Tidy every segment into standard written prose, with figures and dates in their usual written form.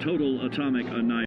total atomic annihilation.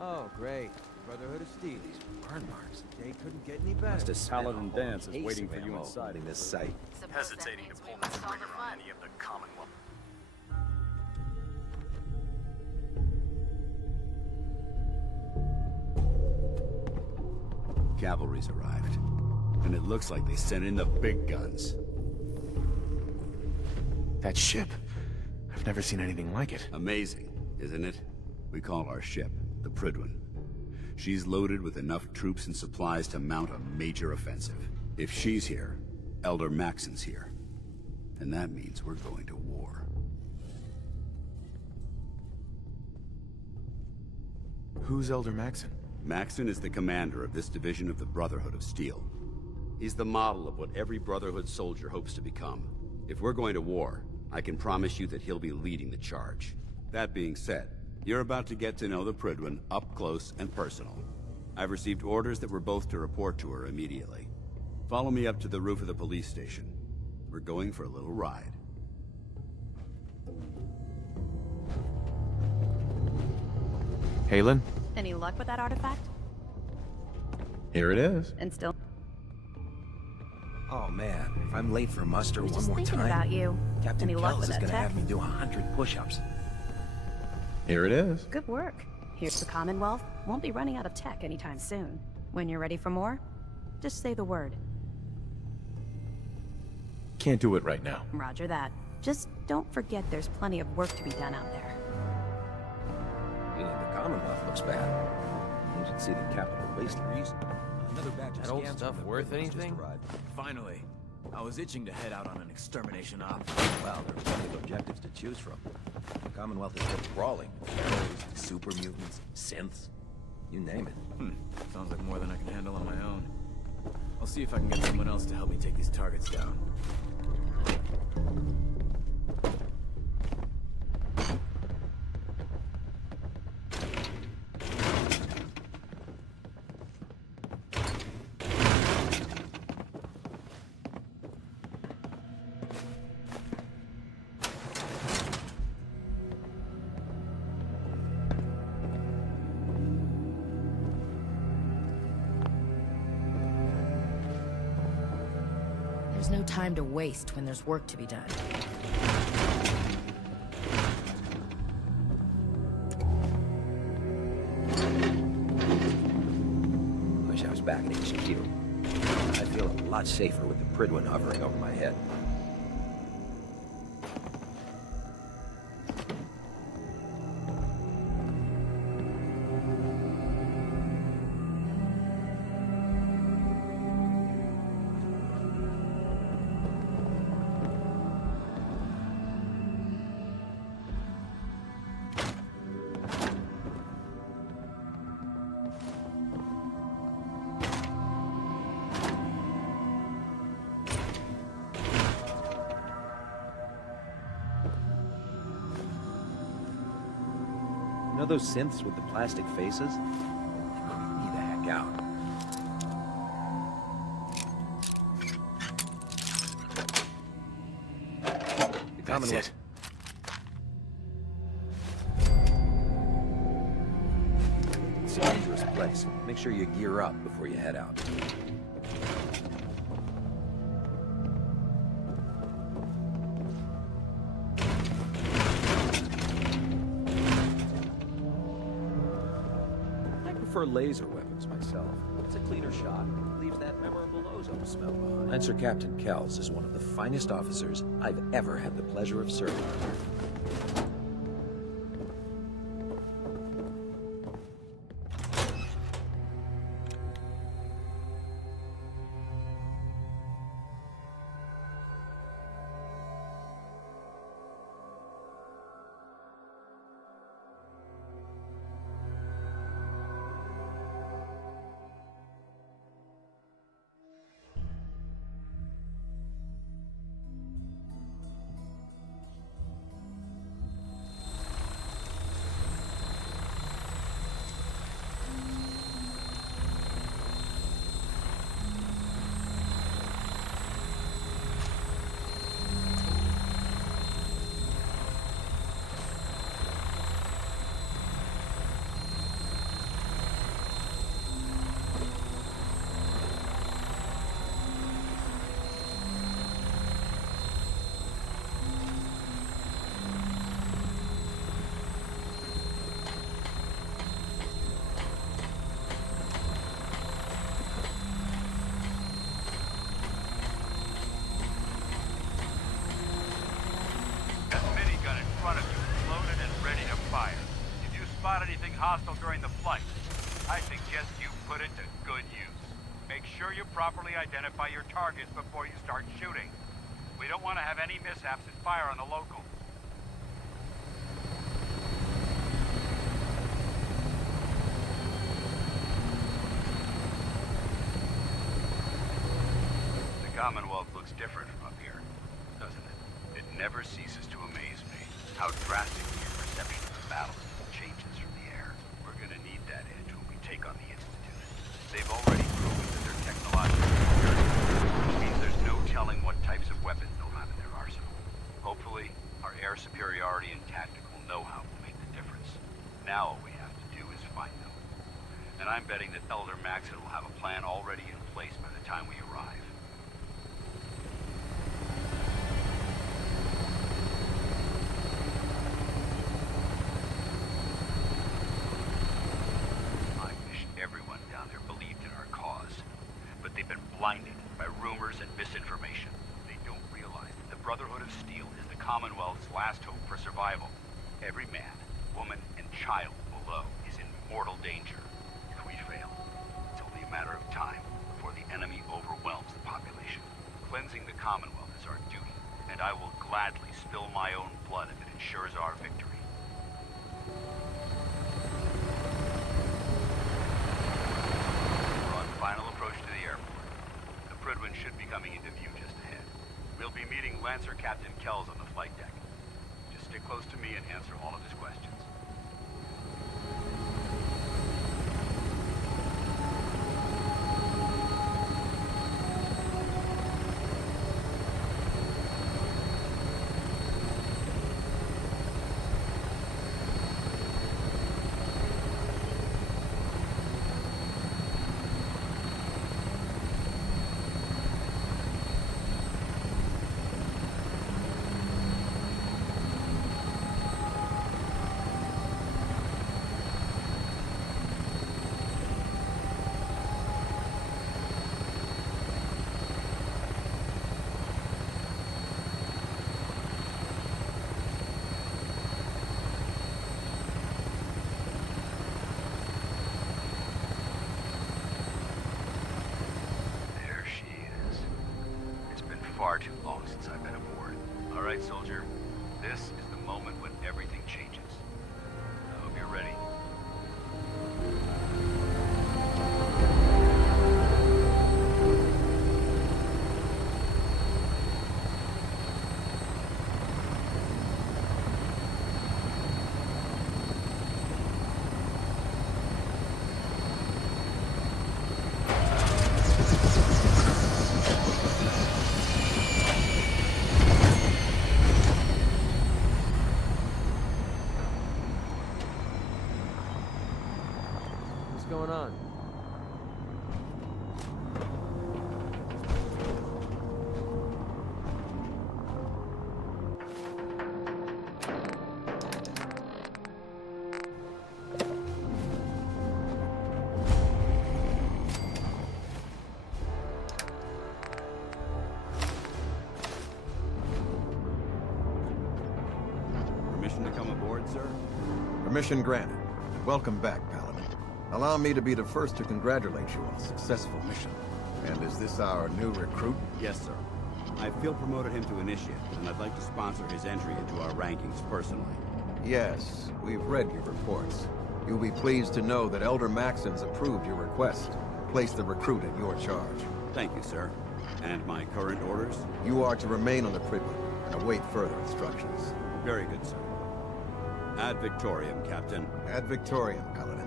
Oh, great. Brotherhood of Steel. These burn marks. They couldn't get any better. Must have Paladin Dance is waiting for you inside in this site. Hesitating to pull the trigger on any of the Commonwealth. Cavalry's arrived, and it looks like they sent in the big guns. That ship. I've never seen anything like it. Amazing, isn't it? We call our ship the Prydwen. She's loaded with enough troops and supplies to mount a major offensive. If she's here, Elder Maxon's here. And that means we're going to war. Who's Elder Maxon? Maxon is the commander of this division of the Brotherhood of Steel. He's the model of what every Brotherhood soldier hopes to become. If we're going to war, I can promise you that he'll be leading the charge. That being said, you're about to get to know the Prydwen up close and personal. I've received orders that we're both to report to her immediately. Follow me up to the roof of the police station. We're going for a little ride. Halen? Any luck with that artifact? Here it is. And still, Oh man, if I'm late for muster I was one just more thinking time, about you. Captain Any luck Kells with is that gonna tech? have me do 100 push-ups. Here it is. Good work. Here's the Commonwealth. Won't be running out of tech anytime soon. When you're ready for more, just say the word. Can't do it right now. Roger that. Just don't forget there's plenty of work to be done out there. Feeling the Commonwealth looks bad. You should see the Capitol wastelands. Another batch of That old scans stuff from the worth Prydwens just anything? arrived. Finally. I was itching to head out on an extermination op. Well, there are plenty of objectives to choose from. The Commonwealth is still crawling. Heroes, super mutants, synths, you name it. Sounds like more than I can handle on my own. I'll see if I can get someone else to help me take these targets down. There's no time to waste when there's work to be done. Wish I was back at HQ. I feel a lot safer with the Prydwen hovering over my head. You know those synths with the plastic faces? They creep me the heck out. The That's it. It's a dangerous place. Make sure you gear up before you head out. I prefer laser weapons myself. It's a cleaner shot. Leaves that memorable ozone smell behind. Lancer Captain Kells is one of the finest officers I've ever had the pleasure of serving. anything hostile during the flight. I suggest you put it to good use. Make sure you properly identify your targets before you start shooting. We don't want to have any mishaps and fire on the locals. The Commonwealth looks different from up here, doesn't it? It never ceases to amaze me how drastically your perception of the battle changes from the air. We're gonna need that edge when we take on the Institute. They've already proven that they're technologically superior, which means there's no telling what types of weapons they'll have in their arsenal. Hopefully, our air superiority and tactical know-how will make the difference. Now all we have to do is find them. And I'm betting that Elder Maxon will have a plan already in place by the time we arrive. Blinded by rumors and misinformation. They don't realize that the Brotherhood of Steel is the Commonwealth's last hope for survival. Every man, woman, and child below is in mortal danger. If we fail, it's only a matter of time before the enemy overwhelms the population. Cleansing the Commonwealth is our duty, and I will gladly spill my own blood if it ensures our victory. We're on final approach to the airport. Pridwin should be coming into view just ahead. We'll be meeting Lancer Captain Kells on the flight deck. Just stick close to me and answer all of his questions. Far too long since I've been aboard. All right, soldier. This is the moment when everything changes. I hope you're ready. Going on? Permission to come aboard, sir? Permission granted. Welcome back, Paladin. Allow me to be the first to congratulate you on a successful mission. And is this our new recruit? Yes, sir. I feel promoted him to initiate, and I'd like to sponsor his entry into our rankings personally. Yes, we've read your reports. You'll be pleased to know that Elder Maxon's approved your request. Place the recruit in your charge. Thank you, sir. And my current orders? You are to remain on the Pridwin and await further instructions. Very good, sir. Ad Victoriam, Captain. Ad Victoriam, Paladin.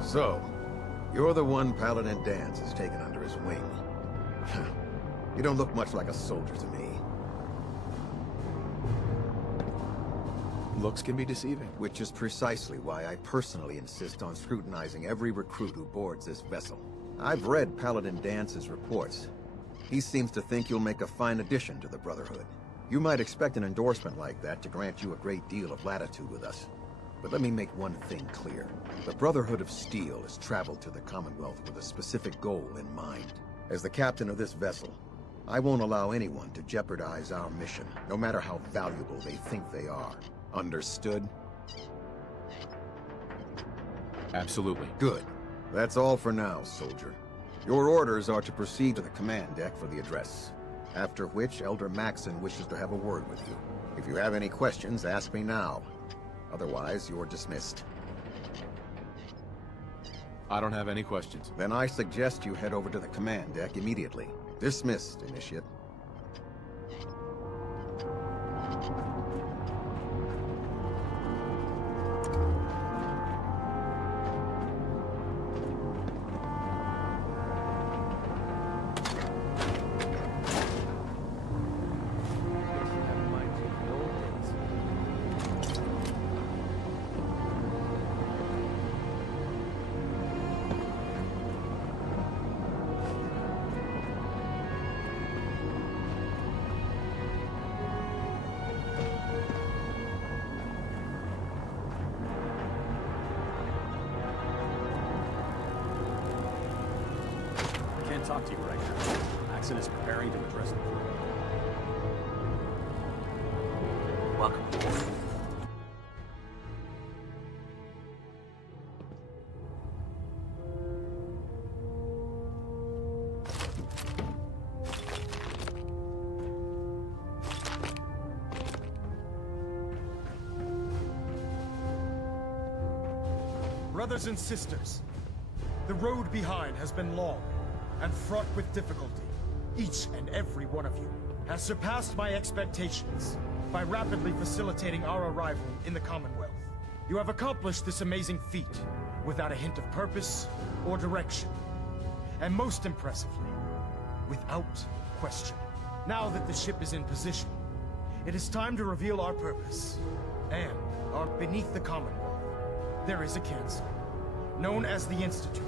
So, you're the one Paladin Danse has taken under his wing. You don't look much like a soldier to me. Looks can be deceiving. Which is precisely why I personally insist on scrutinizing every recruit who boards this vessel. I've read Paladin Dance's reports. He seems to think you'll make a fine addition to the Brotherhood. You might expect an endorsement like that to grant you a great deal of latitude with us. But let me make one thing clear. The Brotherhood of Steel has traveled to the Commonwealth with a specific goal in mind. As the captain of this vessel, I won't allow anyone to jeopardize our mission, no matter how valuable they think they are. Understood? Absolutely. Good. That's all for now, soldier. Your orders are to proceed to the command deck for the address. After which, Elder Maxon wishes to have a word with you. If you have any questions, ask me now. Otherwise, you're dismissed. I don't have any questions. Then I suggest you head over to the command deck immediately. Dismissed, Initiate. Talk to you right now. Maxon is preparing to address the crew. Welcome aboard. Brothers and sisters, the road behind has been long and fraught with difficulty. Each and every one of you has surpassed my expectations by rapidly facilitating our arrival in the Commonwealth. You have accomplished this amazing feat without a hint of purpose or direction. And most impressively, without question. Now that the ship is in position, it is time to reveal our purpose. And beneath the Commonwealth, there is a cancer, known as the Institute.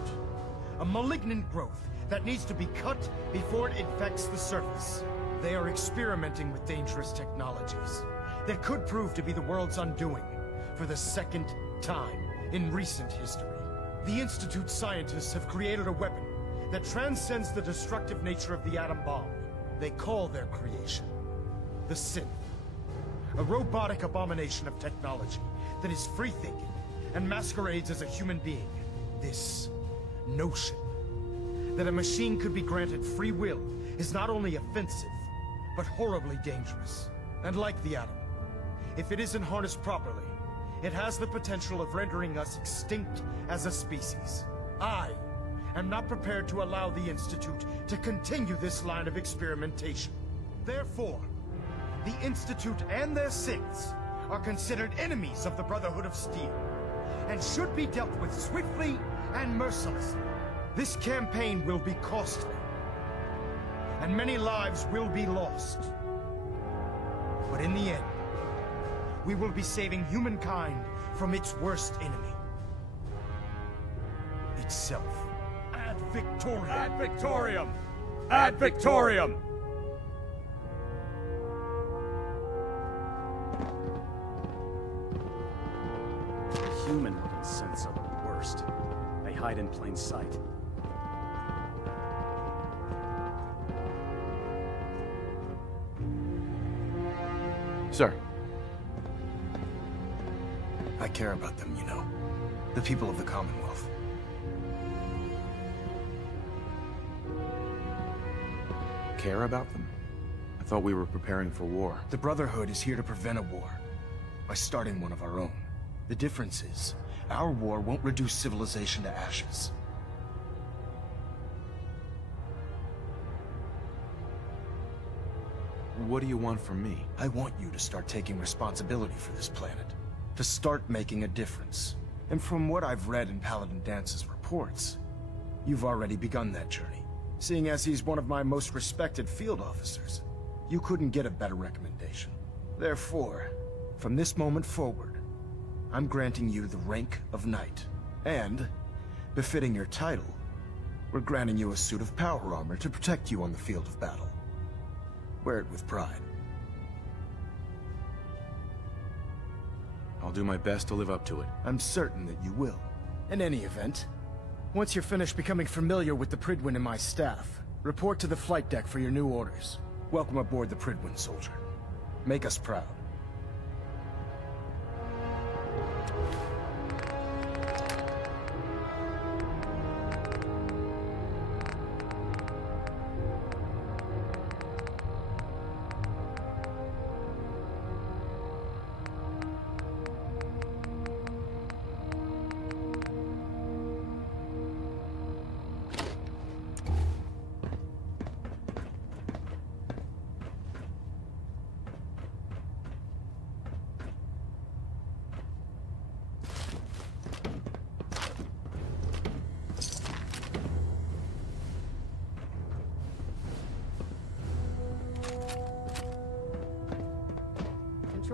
A malignant growth that needs to be cut before it infects the surface. They are experimenting with dangerous technologies that could prove to be the world's undoing for the second time in recent history. The Institute scientists have created a weapon that transcends the destructive nature of the atom bomb. They call their creation the Synth, a robotic abomination of technology that is free-thinking and masquerades as a human being. This notion that a machine could be granted free will is not only offensive, but horribly dangerous. And like the atom, if it isn't harnessed properly, it has the potential of rendering us extinct as a species. I am not prepared to allow the Institute to continue this line of experimentation. Therefore, the Institute and their synths are considered enemies of the Brotherhood of Steel, and should be dealt with swiftly and mercilessly. This campaign will be costly, and many lives will be lost. But in the end, we will be saving humankind from its worst enemy. Itself. Ad Victoriam! Ad Victoriam! Ad Victoriam! The human-looking synths are the worst. They hide in plain sight. Sir. I care about them, you know. The people of the Commonwealth. Care about them? I thought we were preparing for war. The Brotherhood is here to prevent a war by starting one of our own. The difference is, our war won't reduce civilization to ashes. What do you want from me? I want you to start taking responsibility for this planet. To start making a difference. And from what I've read in Paladin Dance's reports, you've already begun that journey. Seeing as he's one of my most respected field officers, you couldn't get a better recommendation. Therefore, from this moment forward, I'm granting you the rank of Knight. And, befitting your title, we're granting you a suit of power armor to protect you on the field of battle. Wear it with pride. I'll do my best to live up to it. I'm certain that you will. In any event, once you're finished becoming familiar with the Pridwin and my staff, report to the flight deck for your new orders. Welcome aboard the Pridwin, soldier. Make us proud.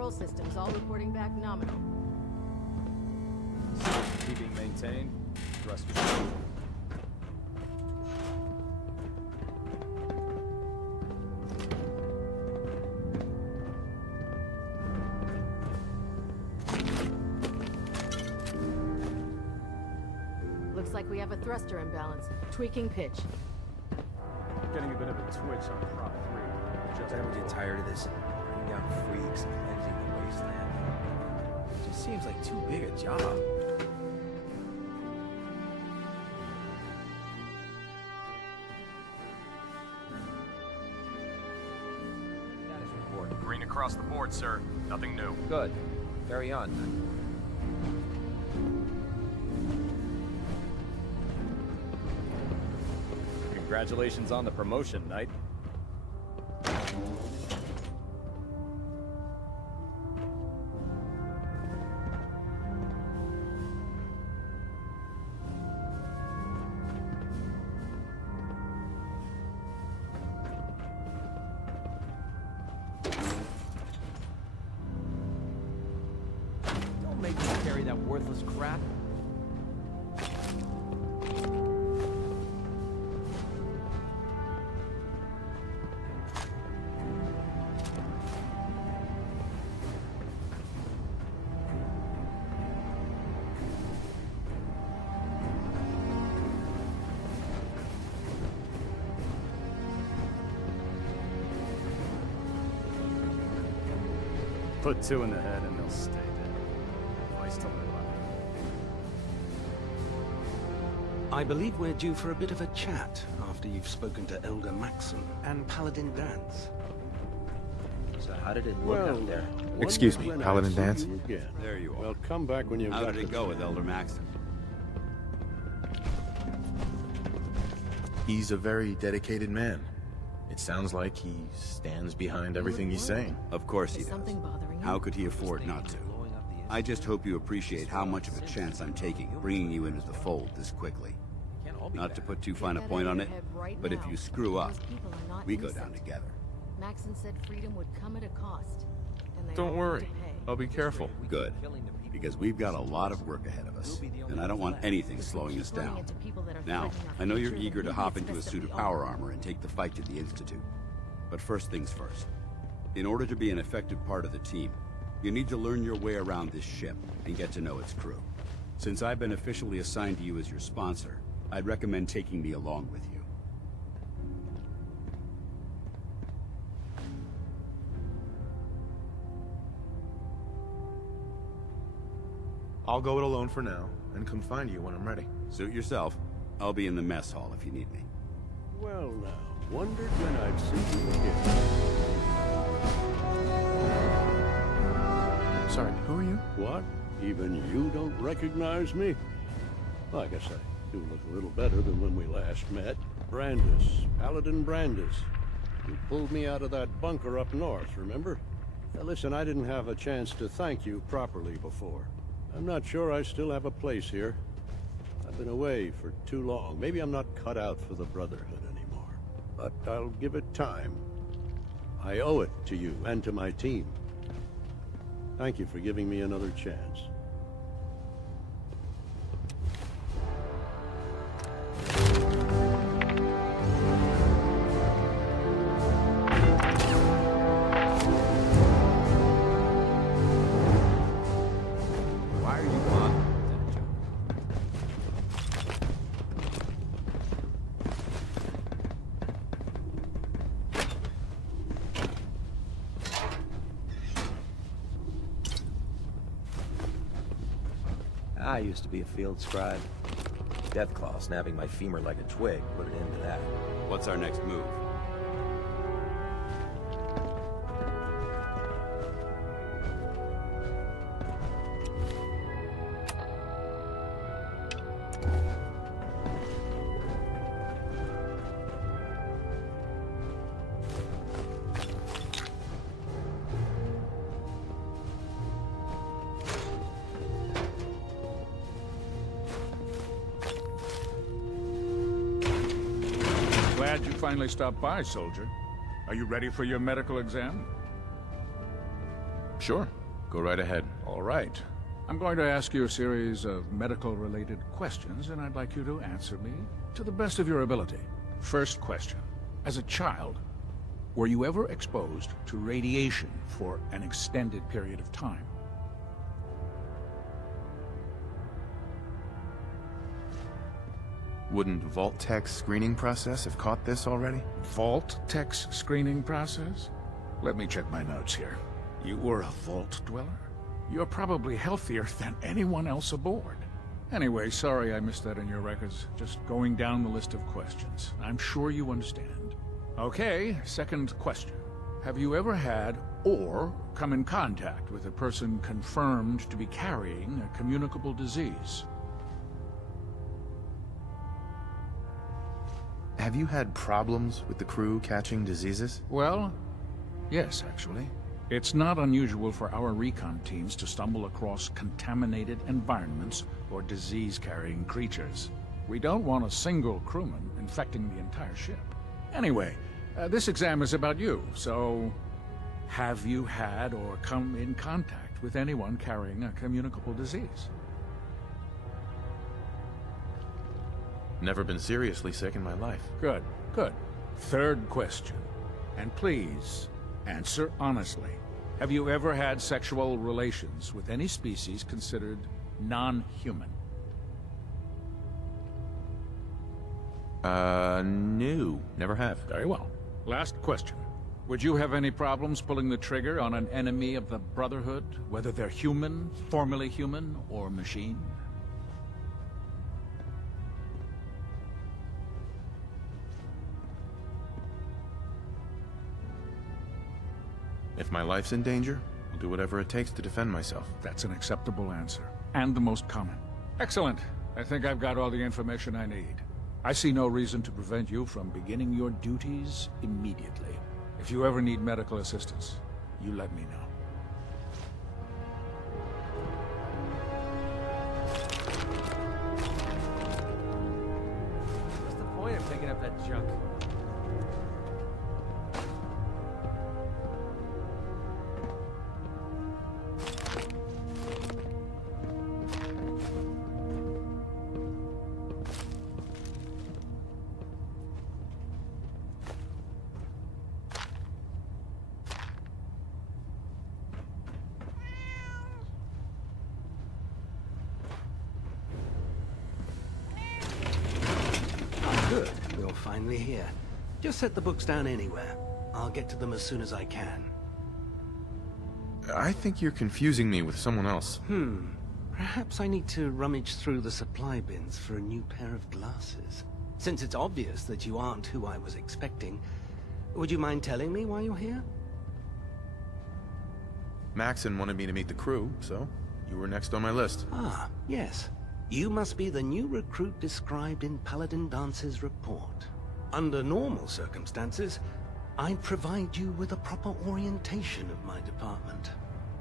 control systems all reporting back nominal. Keeping maintained. Thrust control. Looks like we have a thruster imbalance. Tweaking pitch. Getting a bit of a twitch on prop 3. Just ever get tired of this? Bringing down freaks, cleansing the wasteland. It just seems like too big a job. Status report. Green across the board, sir. Nothing new. Good. Carry on. Congratulations on the promotion, Knight. Don't make me carry that worthless crap. Put 2 in the head and they'll stay dead. Twice till they're alive. I believe we're due for a bit of a chat after you've spoken to Elder Maxim and Paladin Dance. So how did it look out there? Excuse me, Paladin Dance? There you are. Well, come back when you've How got did it go with Elder Maxim? He's a very dedicated man. It sounds like he stands behind everything he's saying. Of course he Is does. something bothering you? How could he afford not to? I just hope you appreciate how much of a chance I'm taking bringing you into the fold this quickly. Not to put too fine a point on it, but if you screw up, we go down together. Maxon said freedom would come at a cost. And they all Don't had worry. to pay. I'll be careful. Good. Because we've got a lot of work ahead of us, and I don't want anything slowing us Running down. into people that are Now, threatening our I know you're future, eager to then hop maybe into a it's best suit that of we all power go. armor and take the fight to the Institute. But first things first. In order to be an effective part of the team, you need to learn your way around this ship and get to know its crew. Since I've been officially assigned to you as your sponsor, I'd recommend taking me along with you. I'll go it alone for now, and come find you when I'm ready. Suit yourself. I'll be in the mess hall if you need me. Well, now, wondered when I'd see you again. Sorry, who are you? What? Even you don't recognize me? Well, I guess I do look a little better than when we last met. Brandis, Paladin Brandis. You pulled me out of that bunker up north, remember? Now, listen, I didn't have a chance to thank you properly before. I'm not sure I still have a place here. I've been away for too long. Maybe I'm not cut out for the Brotherhood anymore. But I'll give it time. I owe it to you and to my team. Thank you for giving me another chance. Why are you on, Lieutenant Joe? I used to be a field scribe. Deathclaw snapping my femur like a twig put an end to that. What's our next move? Glad you finally stopped by, soldier. Are you ready for your medical exam? Sure. Go right ahead. All right. I'm going to ask you a series of medical-related questions, and I'd like you to answer me to the best of your ability. First question. As a child, were you ever exposed to radiation for an extended period of time? Wouldn't Vault-Tech's screening process have caught this already? Vault-Tech's screening process? Let me check my notes here. You were a Vault dweller? You're probably healthier than anyone else aboard. Anyway, sorry I missed that in your records. Just going down the list of questions. I'm sure you understand. Okay, second question. Have you ever had or come in contact with a person confirmed to be carrying a communicable disease? Have you had problems with the crew catching diseases? Well, yes, actually. It's not unusual for our recon teams to stumble across contaminated environments or disease-carrying creatures. We don't want a single crewman infecting the entire ship. Anyway, this exam is about you, so have you had or come in contact with anyone carrying a communicable disease? Never been seriously sick in my life. Good, good. Third question, and please, answer honestly. Have you ever had sexual relations with any species considered non-human? No. Never have. Very well. Last question. Would you have any problems pulling the trigger on an enemy of the Brotherhood, whether they're human, formerly human, or machine? If my life's in danger, I'll do whatever it takes to defend myself. That's an acceptable answer, and the most common. Excellent. I think I've got all the information I need. I see no reason to prevent you from beginning your duties immediately. If you ever need medical assistance, you let me know. What's the point of picking up that junk? Good. You're finally here. Just set the books down anywhere. I'll get to them as soon as I can. I think you're confusing me with someone else. Perhaps I need to rummage through the supply bins for a new pair of glasses. Since it's obvious that you aren't who I was expecting, would you mind telling me why you're here? Maxon wanted me to meet the crew, so you were next on my list. Ah, yes. You must be the new recruit described in Paladin Dance's report. Under normal circumstances, I'd provide you with a proper orientation of my department.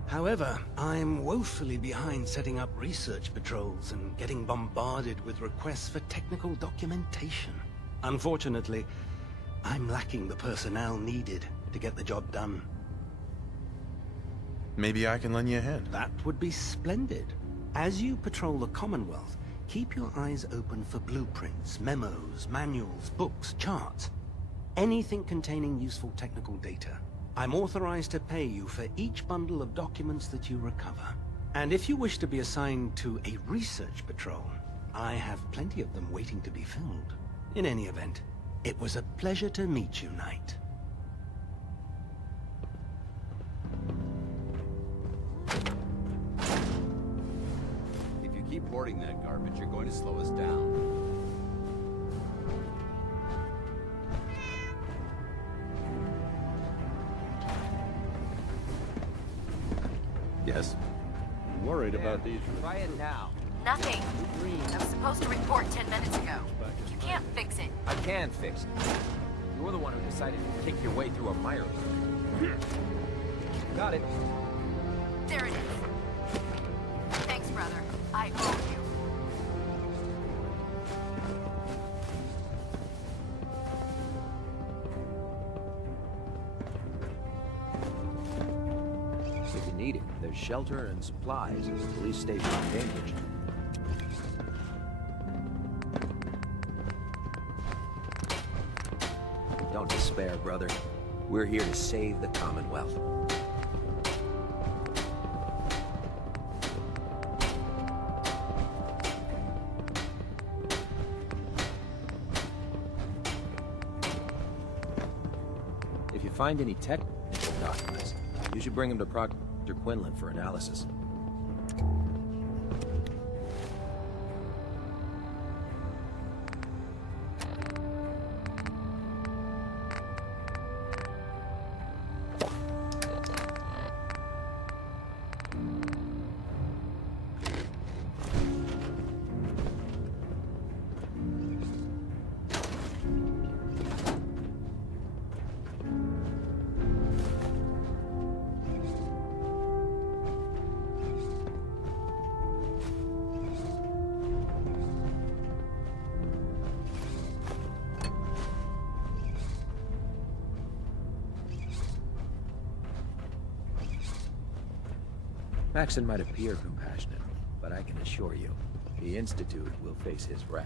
However, I'm woefully behind setting up research patrols and getting bombarded with requests for technical documentation. Unfortunately, I'm lacking the personnel needed to get the job done. Maybe I can lend you a hand. That would be splendid. As you patrol the Commonwealth, keep your eyes open for blueprints, memos, manuals, books, charts. Anything containing useful technical data. I'm authorized to pay you for each bundle of documents that you recover. And if you wish to be assigned to a research patrol, I have plenty of them waiting to be filled. In any event, it was a pleasure to meet you, Knight. If you keep hoarding that garbage, you're going to slow us down. Yes? I'm worried about these. Try it now. Nothing. I was supposed to report 10 minutes ago. You can't fix it. I can fix it. You're the one who decided to kick your way through a mire. Got it. There it is. Thanks, brother. I owe you. If you need it, there's There's shelter and supplies at the police station in Cambridge. Don't despair, brother. We're here to save the Commonwealth. If you find any technical documents, you should bring them to Proctor Quinlan for analysis. Maxon might appear compassionate, but I can assure you, the Institute will face his wrath.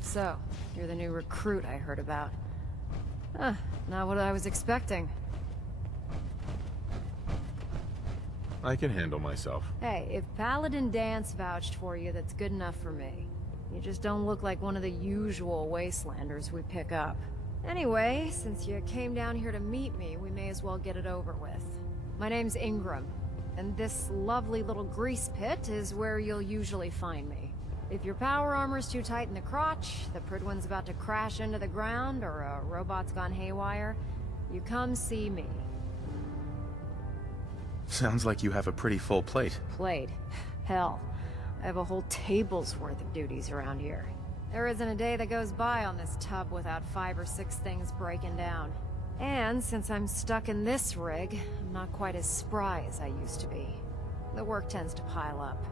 So, you're the new recruit I heard about. Huh, not what I was expecting. I can handle myself. Hey, if Paladin Dance vouched for you, that's good enough for me. You just don't look like one of the usual wastelanders we pick up. Anyway, since you came down here to meet me, we may as well get it over with. My name's Ingram. And this lovely little grease pit is where you'll usually find me. If your power armor's too tight in the crotch, the Pridwin's about to crash into the ground, or a robot's gone haywire, you come see me. Sounds like you have a pretty full plate. Plate? Hell, I have a whole table's worth of duties around here. There isn't a day that goes by on this tub without 5 or 6 things breaking down. And since I'm stuck in this rig, I'm not quite as spry as I used to be. The work tends to pile up.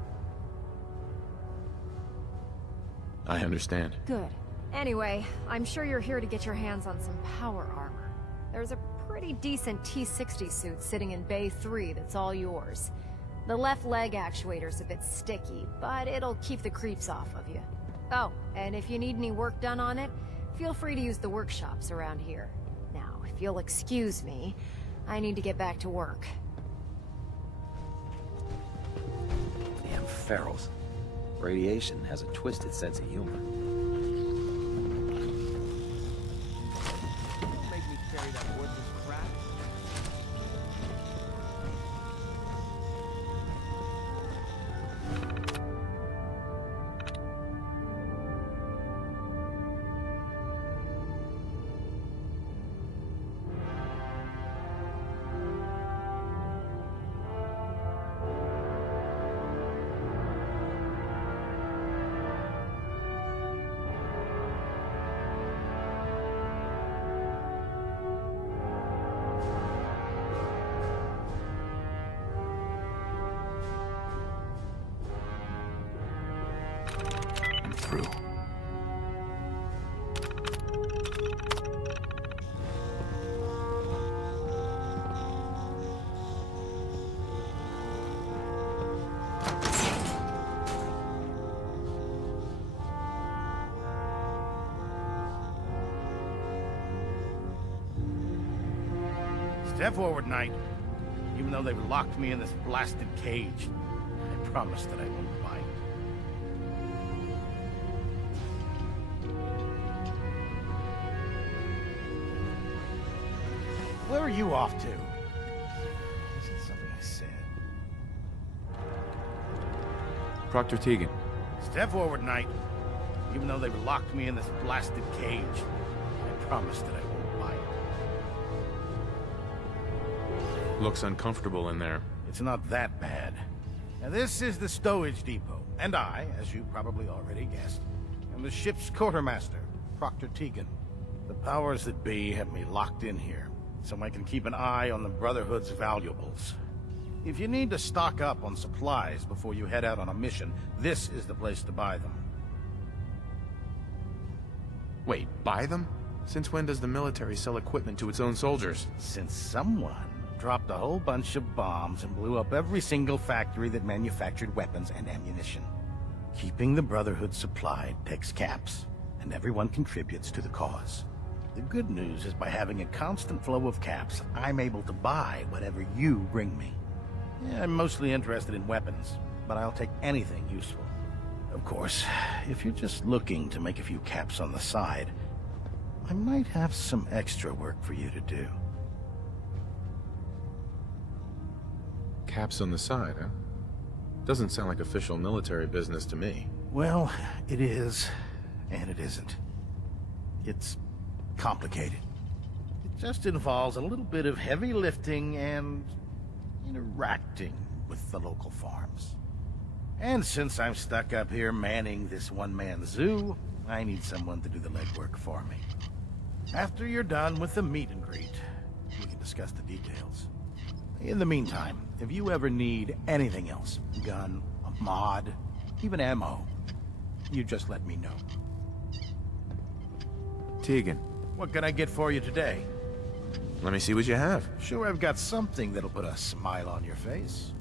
I understand. Good. Anyway, I'm sure you're here to get your hands on some power armor. There's a pretty decent T-60 suit sitting in Bay 3 that's all yours. The left leg actuator's a bit sticky, but it'll keep the creeps off of you. Oh, and if you need any work done on it, feel free to use the workshops around here. If you'll excuse me, I need to get back to work. Damn ferals. Radiation has a twisted sense of humor. Don't make me carry that worthless crap. Through. Step forward, Knight. Even though they've locked me in this blasted cage, I promise that I won't bite. Where are you off to? Isn't something I said. Proctor Tegan. Step forward, Knight. Even though they've locked me in this blasted cage, I promise that I won't bite. Looks uncomfortable in there. It's not that bad. Now this is the stowage depot, and I, as you probably already guessed, am the ship's quartermaster, Proctor Tegan. The powers that be have me locked in here, so I can keep an eye on the Brotherhood's valuables. If you need to stock up on supplies before you head out on a mission, this is the place to buy them. Wait, buy them? Since when does the military sell equipment to its own soldiers? Since someone dropped a whole bunch of bombs and blew up every single factory that manufactured weapons and ammunition. Keeping the Brotherhood supplied takes caps, and everyone contributes to the cause. The good news is by having a constant flow of caps, I'm able to buy whatever you bring me. Yeah, I'm mostly interested in weapons, but I'll take anything useful. Of course, if you're just looking to make a few caps on the side, I might have some extra work for you to do. Caps on the side, huh? Doesn't sound like official military business to me. Well, it is, and it isn't. It's complicated. It just involves a little bit of heavy lifting and interacting with the local farms. And since I'm stuck up here manning this one-man zoo, I need someone to do the legwork for me. After you're done with the meet and greet, we can discuss the details. In the meantime, if you ever need anything else, gun, a mod, even ammo, you just let me know. Tegan. What can I get for you today? Let me see what you have. Sure, I've got something that'll put a smile on your face.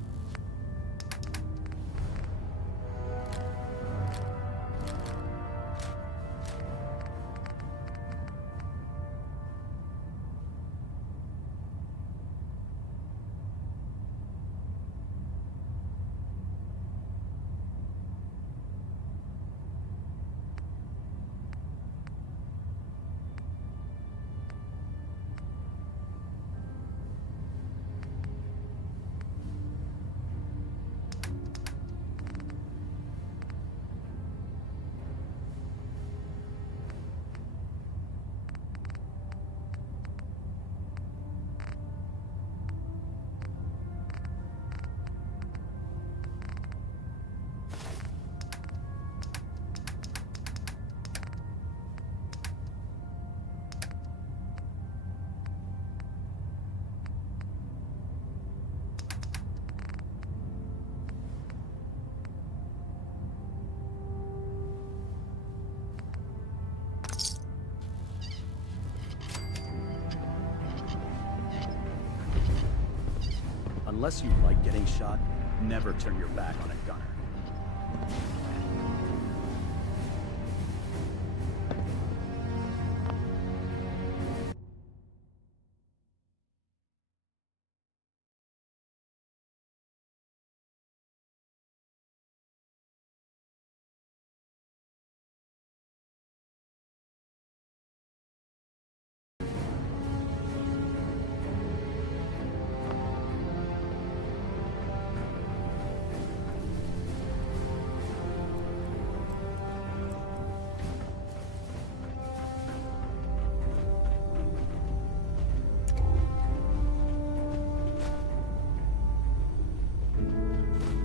Unless you like getting shot, never turn your back on a gunner.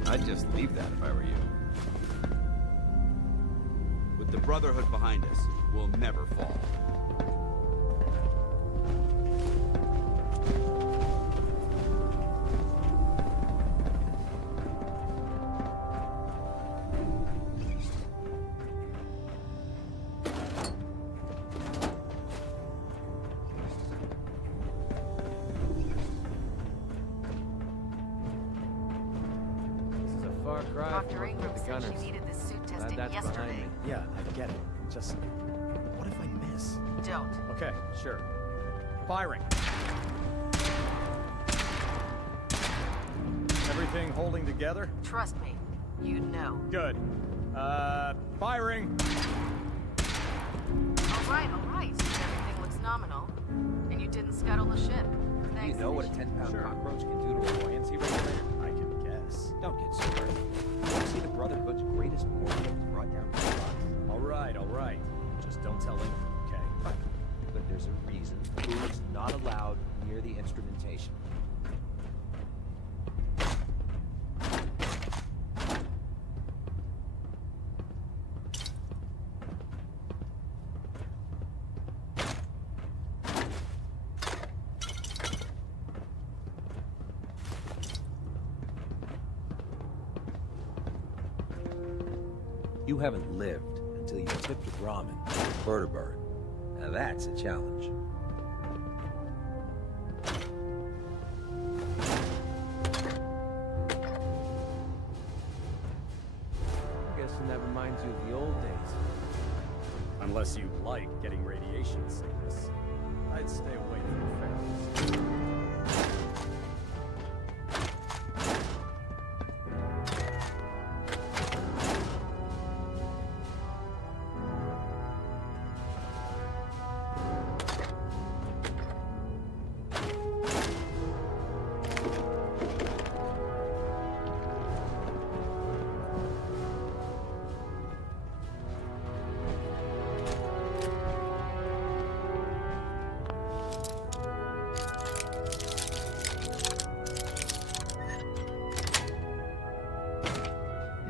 I'd just leave that if I were you. With the Brotherhood behind us, we'll never fall. Dr. Ingram said she needed this suit testing yesterday. Yeah, I get it. Just, what if I miss? Don't. Okay, sure. Firing. Everything holding together? Trust me, you know. Good. Firing. All right. Everything looks nominal. And you didn't scuttle the ship. Do you Thanks. know what a 10-pound cockroach can do to a buoyancy regulator? I can guess. Don't get scared. You want to see the Brotherhood's greatest warship brought down to the rocks? All right. Just don't tell anyone, okay? Fine. But there's a reason food's not allowed near the instrumentation. You haven't lived until you tipped a Brahmin with a vertebrate. Now that's a challenge. and that reminds you of the old days. Unless you like getting radiation sickness, I'd stay away from ferals.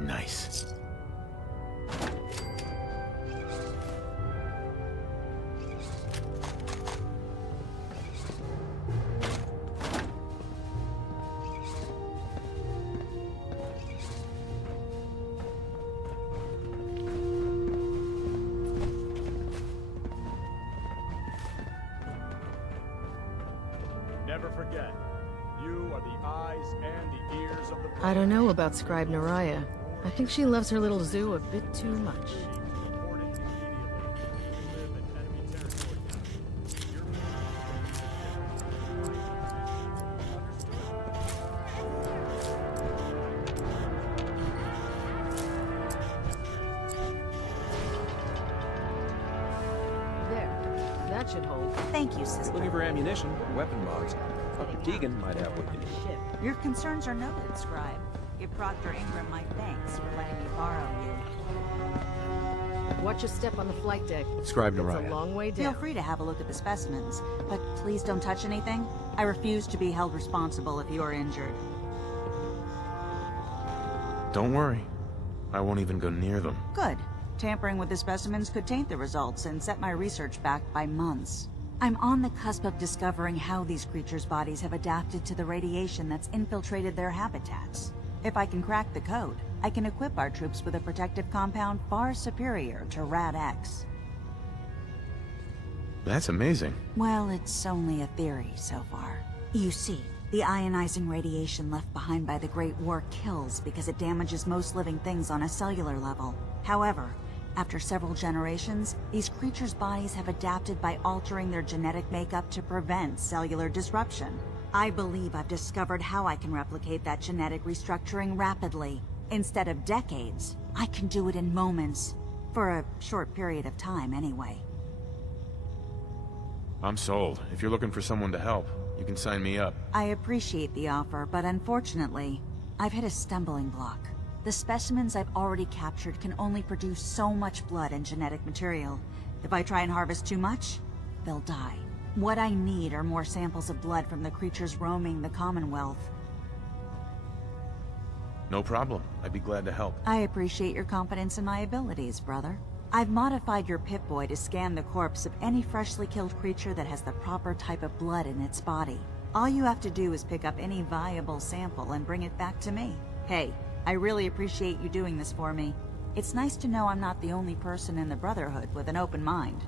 Nice. Never forget, you are the eyes and the ears of the... I don't know about Scribe Naraya. I think she loves her little zoo a bit too much. There. That should hold. Thank you, sister. Looking for ammunition or weapon mods? Dr. Tegan might have what you need. Your concerns are noted, Scribe. Give Proctor Ingram my thanks for letting me borrow you. Watch your step on the flight deck. Scribe It's Naraya. a long way Feel down. free to have a look at the specimens, but please don't touch anything. I refuse to be held responsible if you are injured. Don't worry. I won't even go near them. Good. Tampering with the specimens could taint the results and set my research back by months. I'm on the cusp of discovering how these creatures' bodies have adapted to the radiation that's infiltrated their habitats. If I can crack the code, I can equip our troops with a protective compound far superior to Rad-X. That's amazing. Well, it's only a theory so far. You see, the ionizing radiation left behind by the Great War kills because it damages most living things on a cellular level. However, after several generations, these creatures' bodies have adapted by altering their genetic makeup to prevent cellular disruption. I believe I've discovered how I can replicate that genetic restructuring rapidly. Instead of decades, I can do it in moments. For a short period of time, anyway. I'm sold. If you're looking for someone to help, you can sign me up. I appreciate the offer, but unfortunately, I've hit a stumbling block. The specimens I've already captured can only produce so much blood and genetic material. If I try and harvest too much, they'll die. What I need are more samples of blood from the creatures roaming the Commonwealth. No problem. I'd be glad to help. I appreciate your confidence in my abilities, brother. I've modified your Pip-Boy to scan the corpse of any freshly killed creature that has the proper type of blood in its body. All you have to do is pick up any viable sample and bring it back to me. Hey, I really appreciate you doing this for me. It's nice to know I'm not the only person in the Brotherhood with an open mind.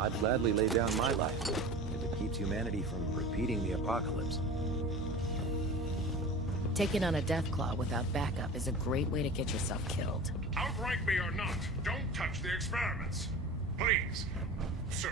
I'd gladly lay down my life if it keeps humanity from repeating the apocalypse. Taking on a Deathclaw without backup is a great way to get yourself killed. Outright me or not, don't touch the experiments. Please, sir.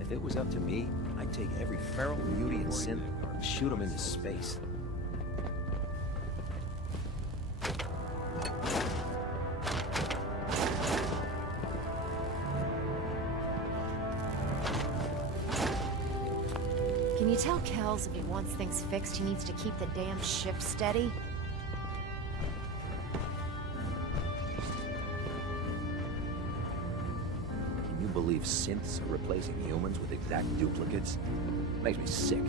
If it was up to me, I'd take every feral beauty and synth and shoot them into space. Can you tell Kells if he wants things fixed, he needs to keep the damn ship steady? Can you believe synths are replacing humans with exact duplicates? Makes me sick.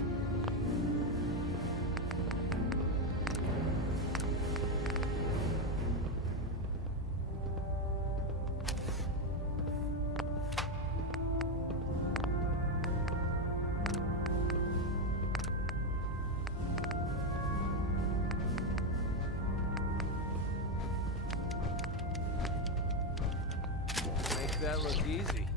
that look easy.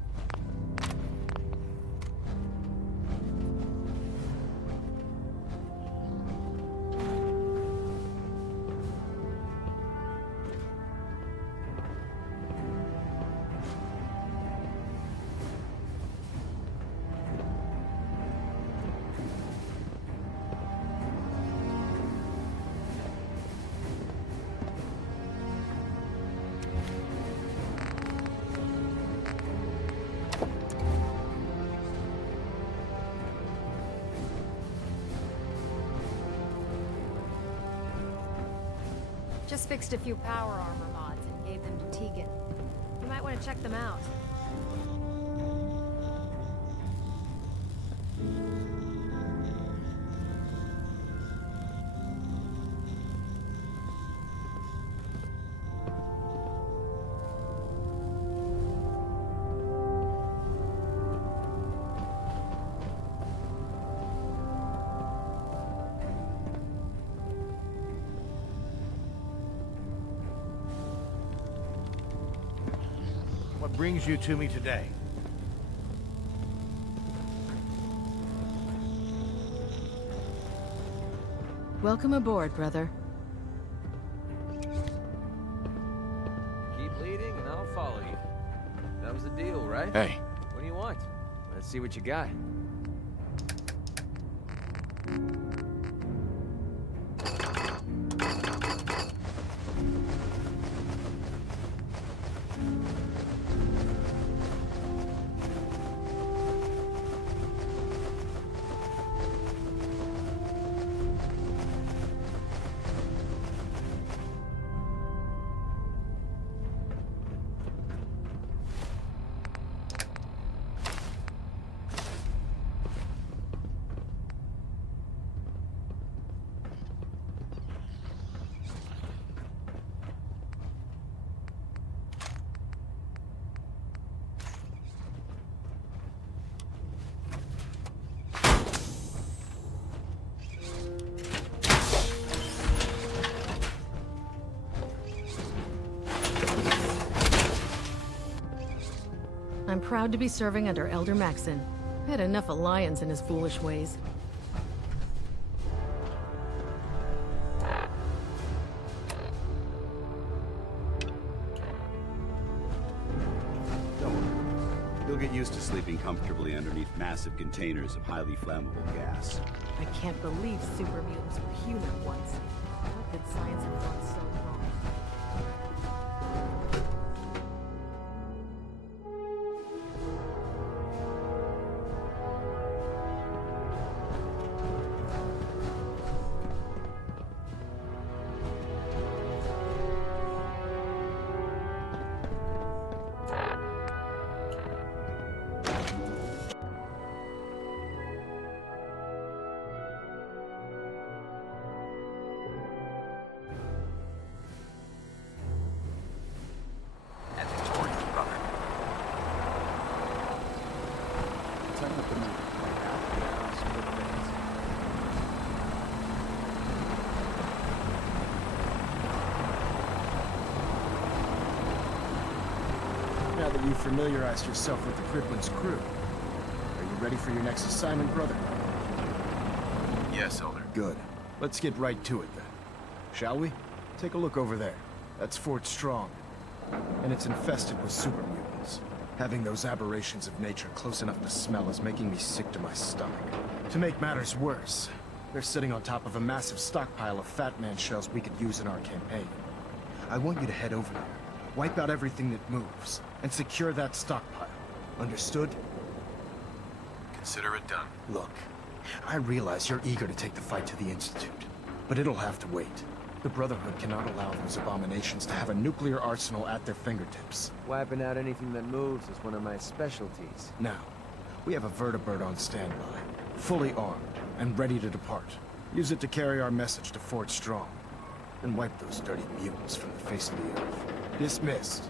Just fixed a few power armor mods and gave them to Tegan. You might want to check them out. What brings you to me today? Welcome aboard, brother. Keep leading and I'll follow you. That was the deal, right? Hey. What do you want? Let's see what you got. I'm proud to be serving under Elder Maxon. Had enough of Lions and his foolish ways. Don't worry. You'll get used to sleeping comfortably underneath massive containers of highly flammable gas. I can't believe super mutants were human once. How could science have gone so wrong? Now that you've familiarized yourself with the Criplin's crew, are you ready for your next assignment, brother? Yes, Elder. Good. Let's get right to it then. Shall we? Take a look over there. That's Fort Strong. And it's infested with super mutants. Having those aberrations of nature close enough to smell is making me sick to my stomach. To make matters worse, they're sitting on top of a massive stockpile of Fat Man shells we could use in our campaign. I want you to head over there, wipe out everything that moves, and secure that stockpile. Understood? Consider it done. Look, I realize you're eager to take the fight to the Institute, but it'll have to wait. The Brotherhood cannot allow those abominations to have a nuclear arsenal at their fingertips. Wiping out anything that moves is one of my specialties. Now, we have a vertibird on standby, fully armed, and ready to depart. Use it to carry our message to Fort Strong, and wipe those dirty mutants from the face of the earth. Dismissed.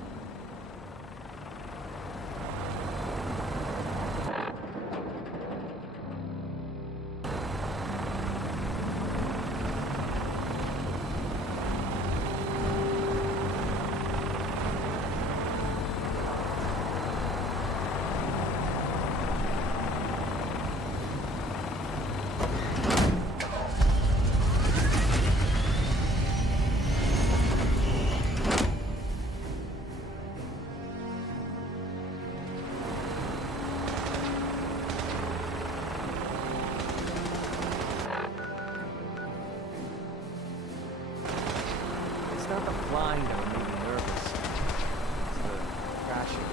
flying that would make me nervous. It's the crashing.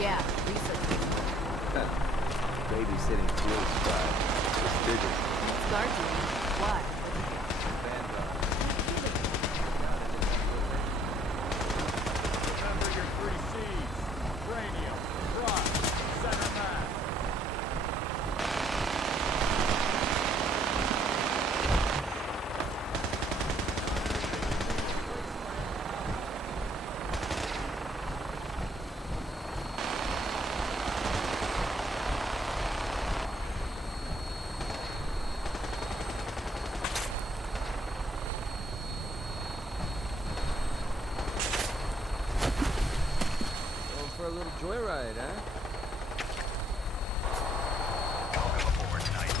Yeah, research. Babysitting field spot. It's bigger. It's guardian. Why? Remember your 3 C's. Cranium, front, center mass. For a little joyride, huh? Welcome aboard, Knight.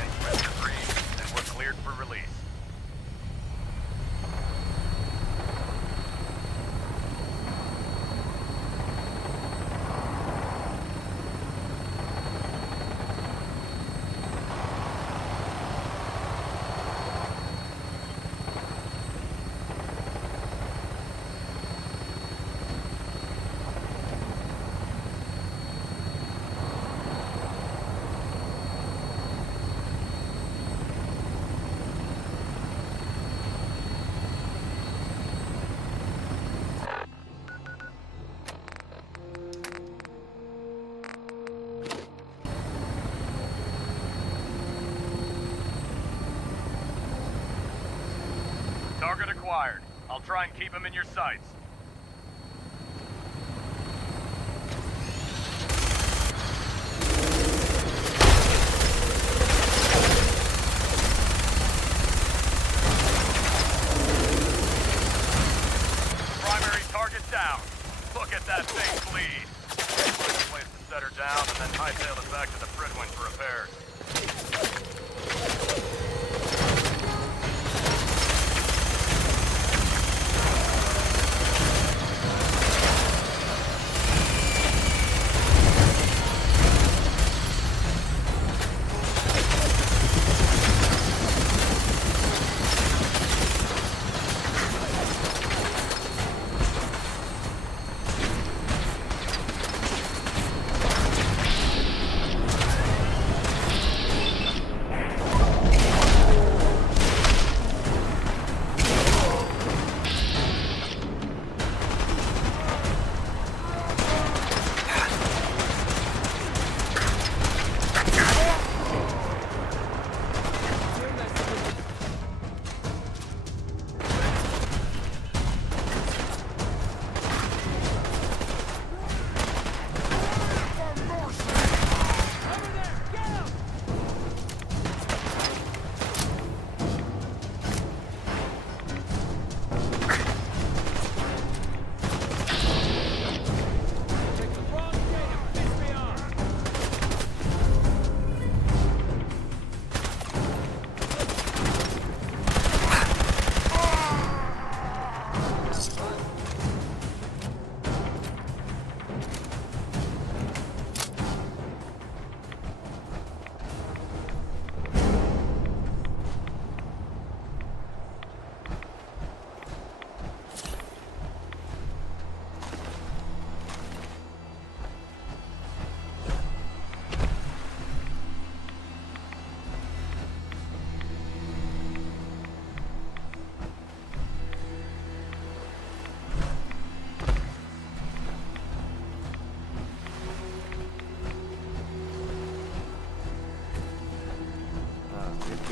And press the green, then we're cleared for release. Target acquired. I'll try and keep him in your sights. Primary target down. Look at that thing bleed. Find a place to set her down and then hightail it back to the Fridwin for repairs.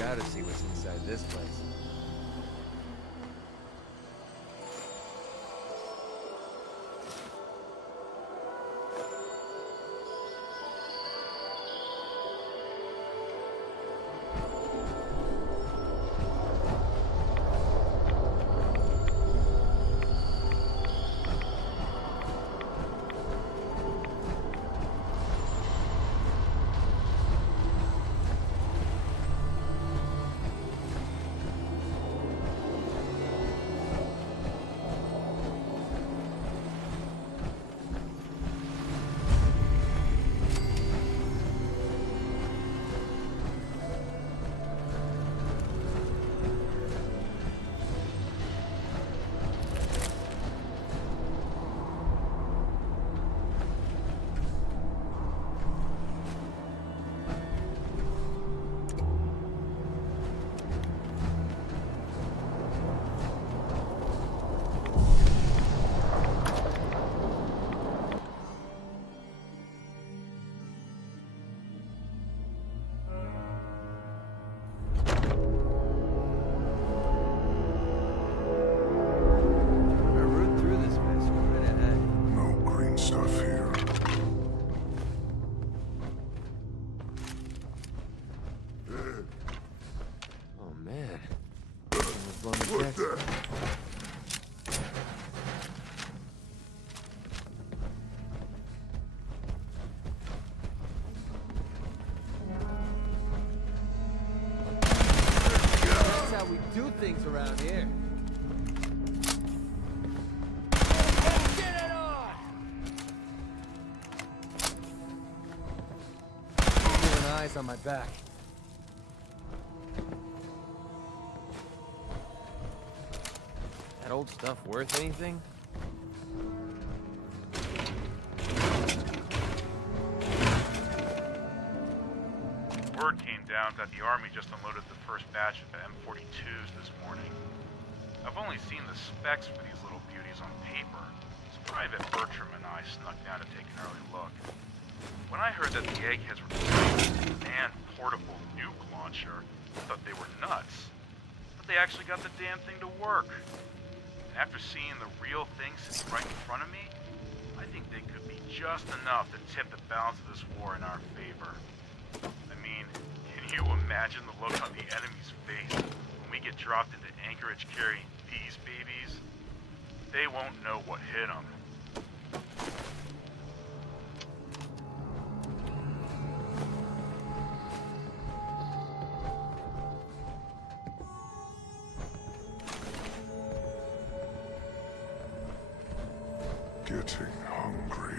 now to see what's inside this place. Do things around here. Get it on! Keeping eyes on my back. That old stuff worth anything? Word came down that the Army just unloaded the first batch of M42s this morning. I've only seen the specs for these little beauties on paper, so Private Bertram and I snuck down to take an early look. When I heard that the eggheads were developing a manned portable nuke launcher, I thought they were nuts. But they actually got the damn thing to work. And after seeing the real thing sitting right in front of me, I think they could be just enough to tip the balance of this war in our favor. I mean, can you imagine the look on the enemy's face when we get dropped into Anchorage carrying these babies? They won't know what hit them. Getting hungry.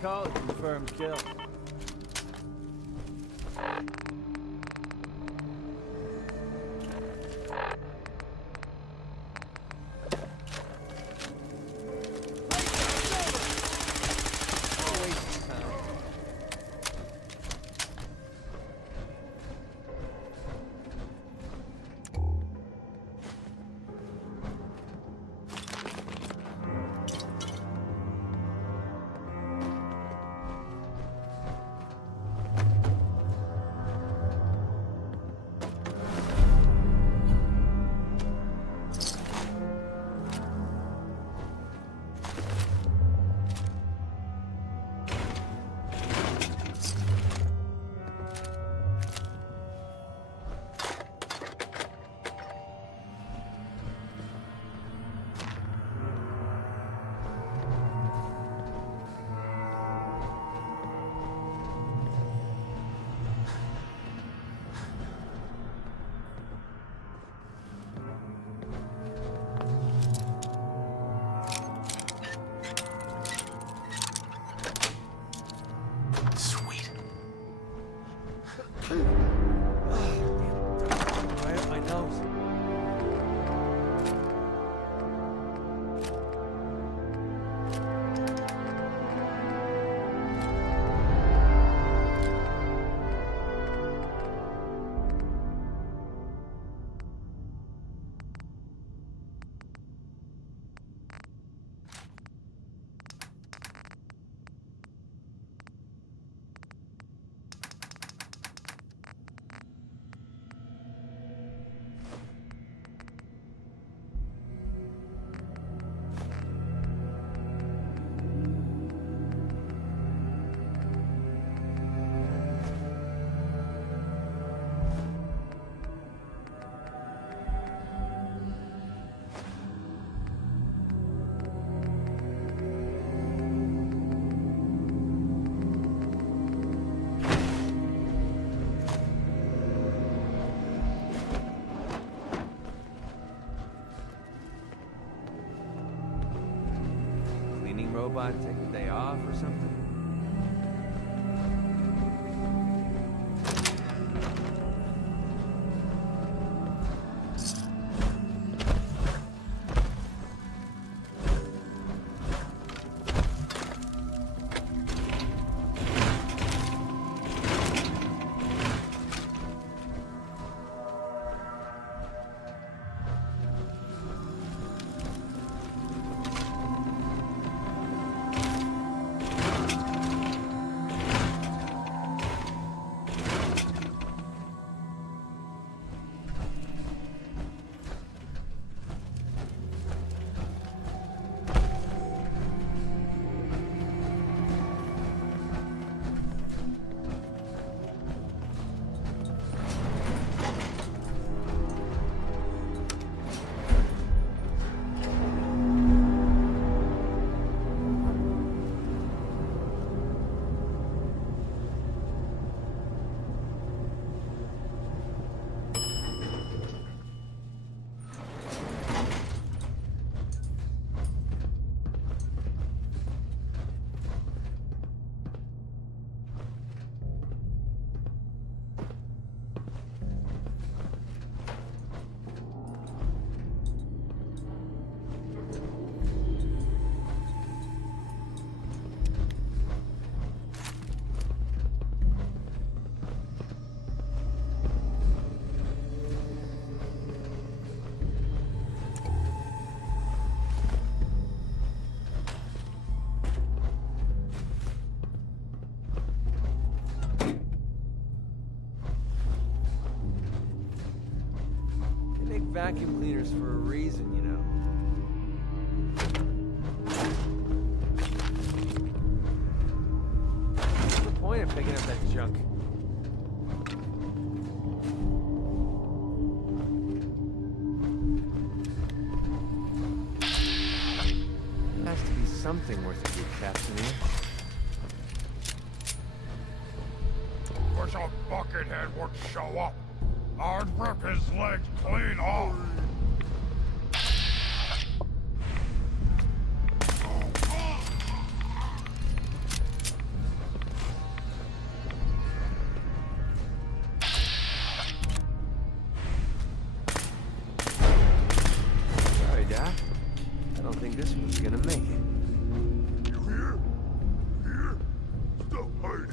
Call it confirmed kill. robot take a day off or something? Vacuum cleaners for a reason, you know. What's the point of picking up that junk? There has to be something worth a good captain here. Wish a buckethead would show up. I'd rip his legs clean off. Sorry, Doc. I don't think this one's gonna make it. You hear? Hear? Stop hiding.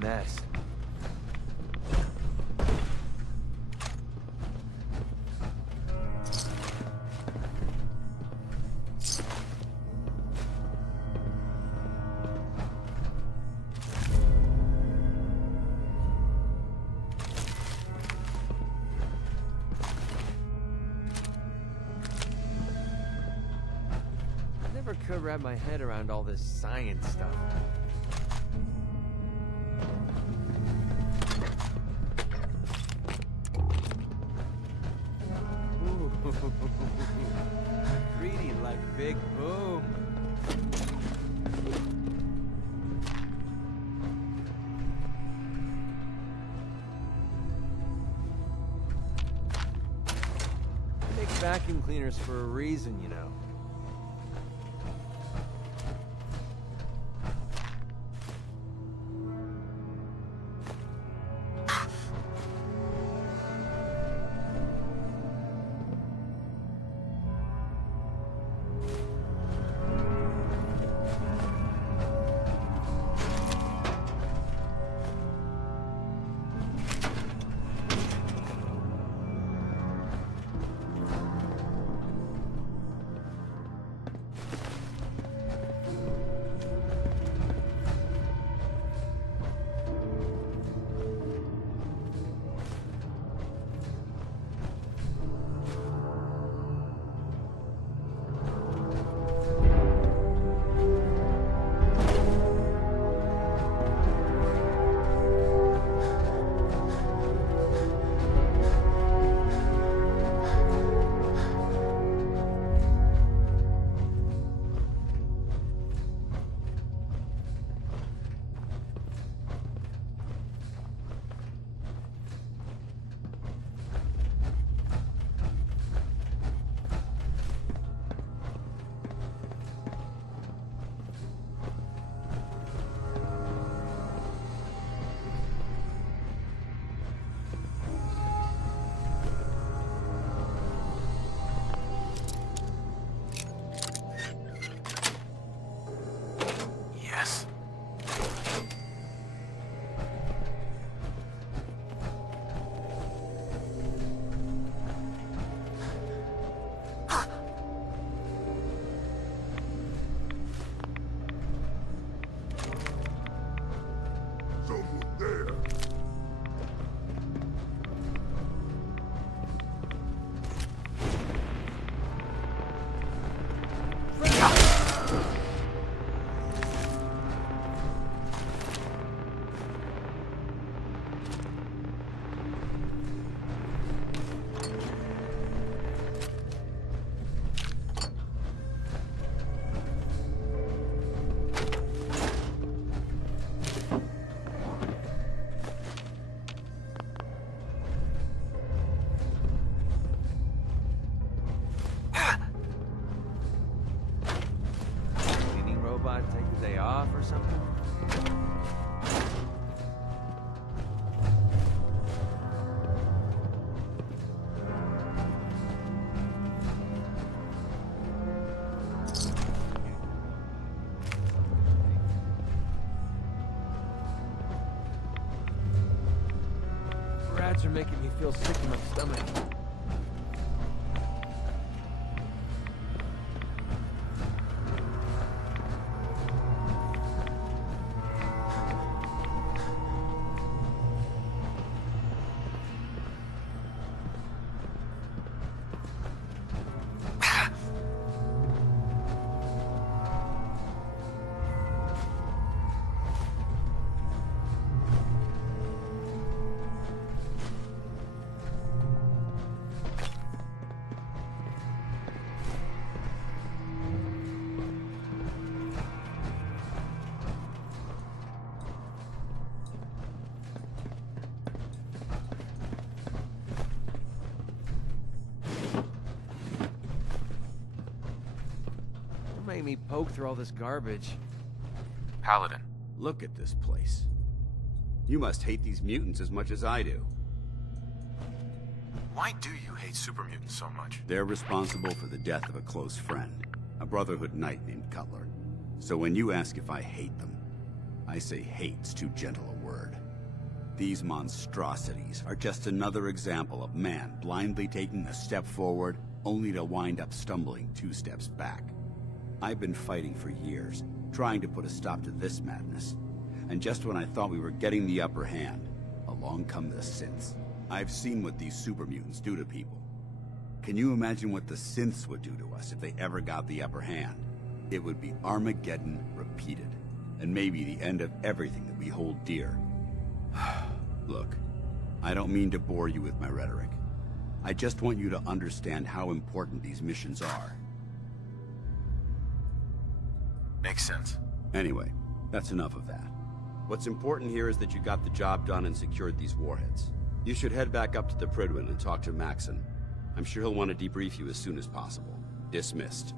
Mess. Never could wrap my head around all this science stuff. Greedy like Big Boom. They make vacuum cleaners for a reason, you know. Rats are making me feel sick in my stomach. Make me poke through all this garbage. Paladin. Look at this place. You must hate these mutants as much as I do. Why do you hate super mutants so much? They're responsible for the death of a close friend, a Brotherhood knight named Cutler. So when you ask if I hate them, I say hate's too gentle a word. These monstrosities are just another example of man blindly taking a step forward, only to wind up stumbling 2 steps back. I've been fighting for years, trying to put a stop to this madness. And just when I thought we were getting the upper hand, along come the synths. I've seen what these super mutants do to people. Can you imagine what the synths would do to us if they ever got the upper hand? It would be Armageddon repeated, and maybe the end of everything that we hold dear. Look, I don't mean to bore you with my rhetoric, I just want you to understand how important these missions are. Makes sense. Anyway, that's enough of that. What's important here is that you got the job done and secured these warheads. You should head back up to the Prydwen and talk to Maxon. I'm sure he'll want to debrief you as soon as possible. Dismissed.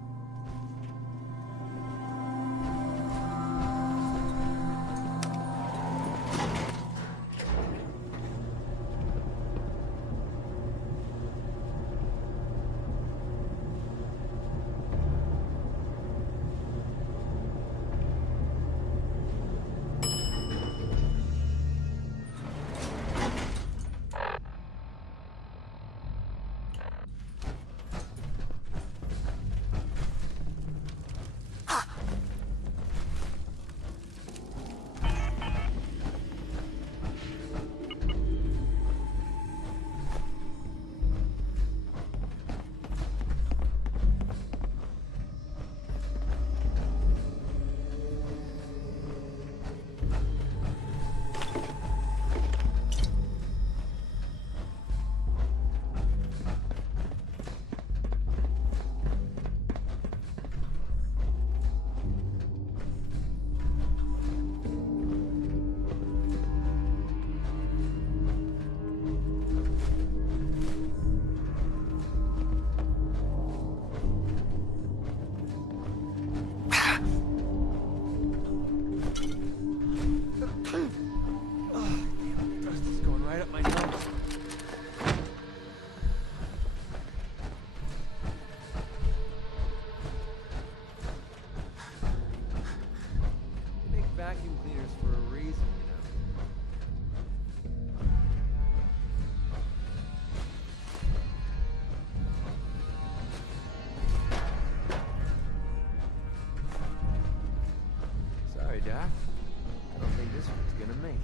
Vacuum cleaners for a reason, you know. Sorry, Doc. I don't think this one's gonna make it.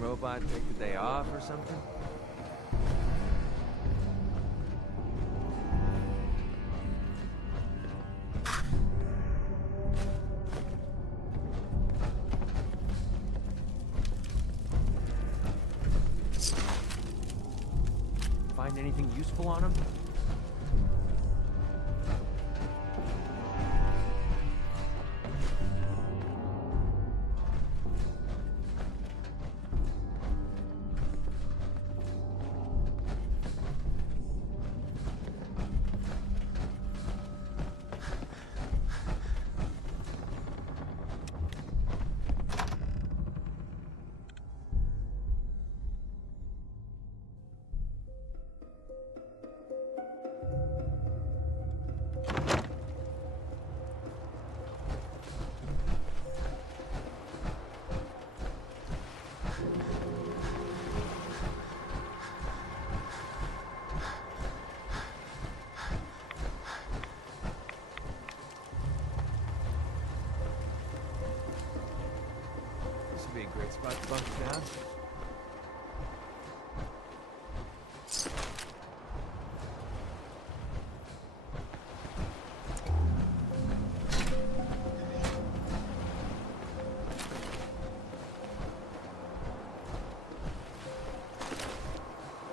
Robot take the day off or something? Find anything useful on him? Be a great spot to bunker down.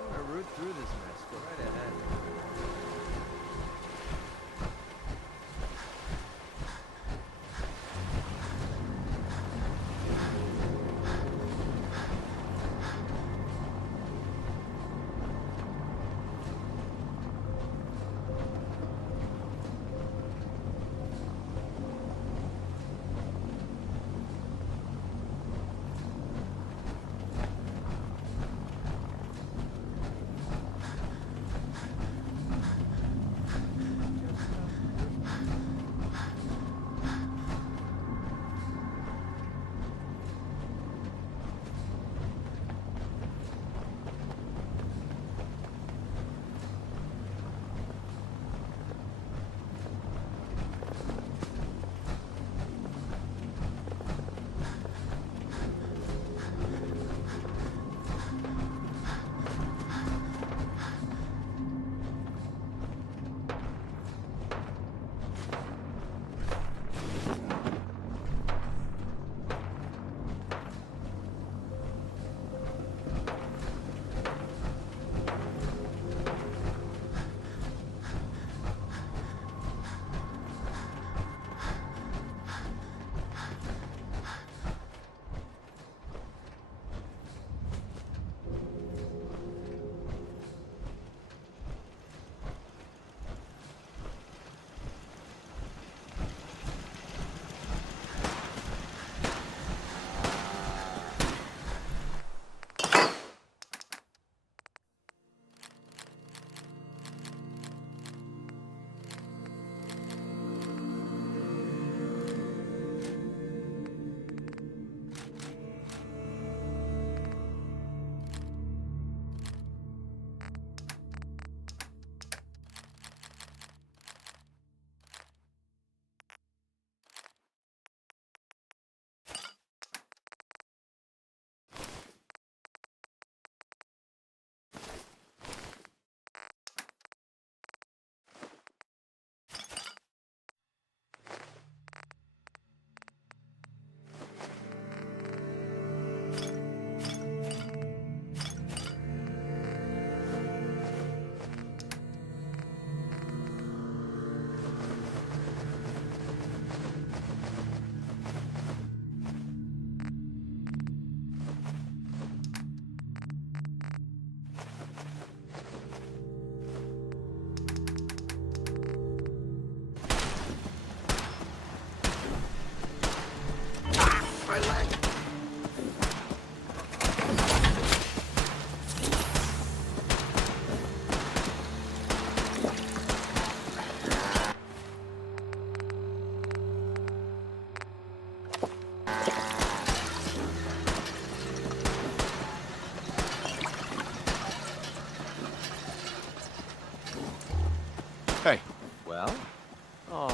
I'm gonna root through this mess. Go right ahead.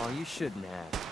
Oh, you shouldn't have.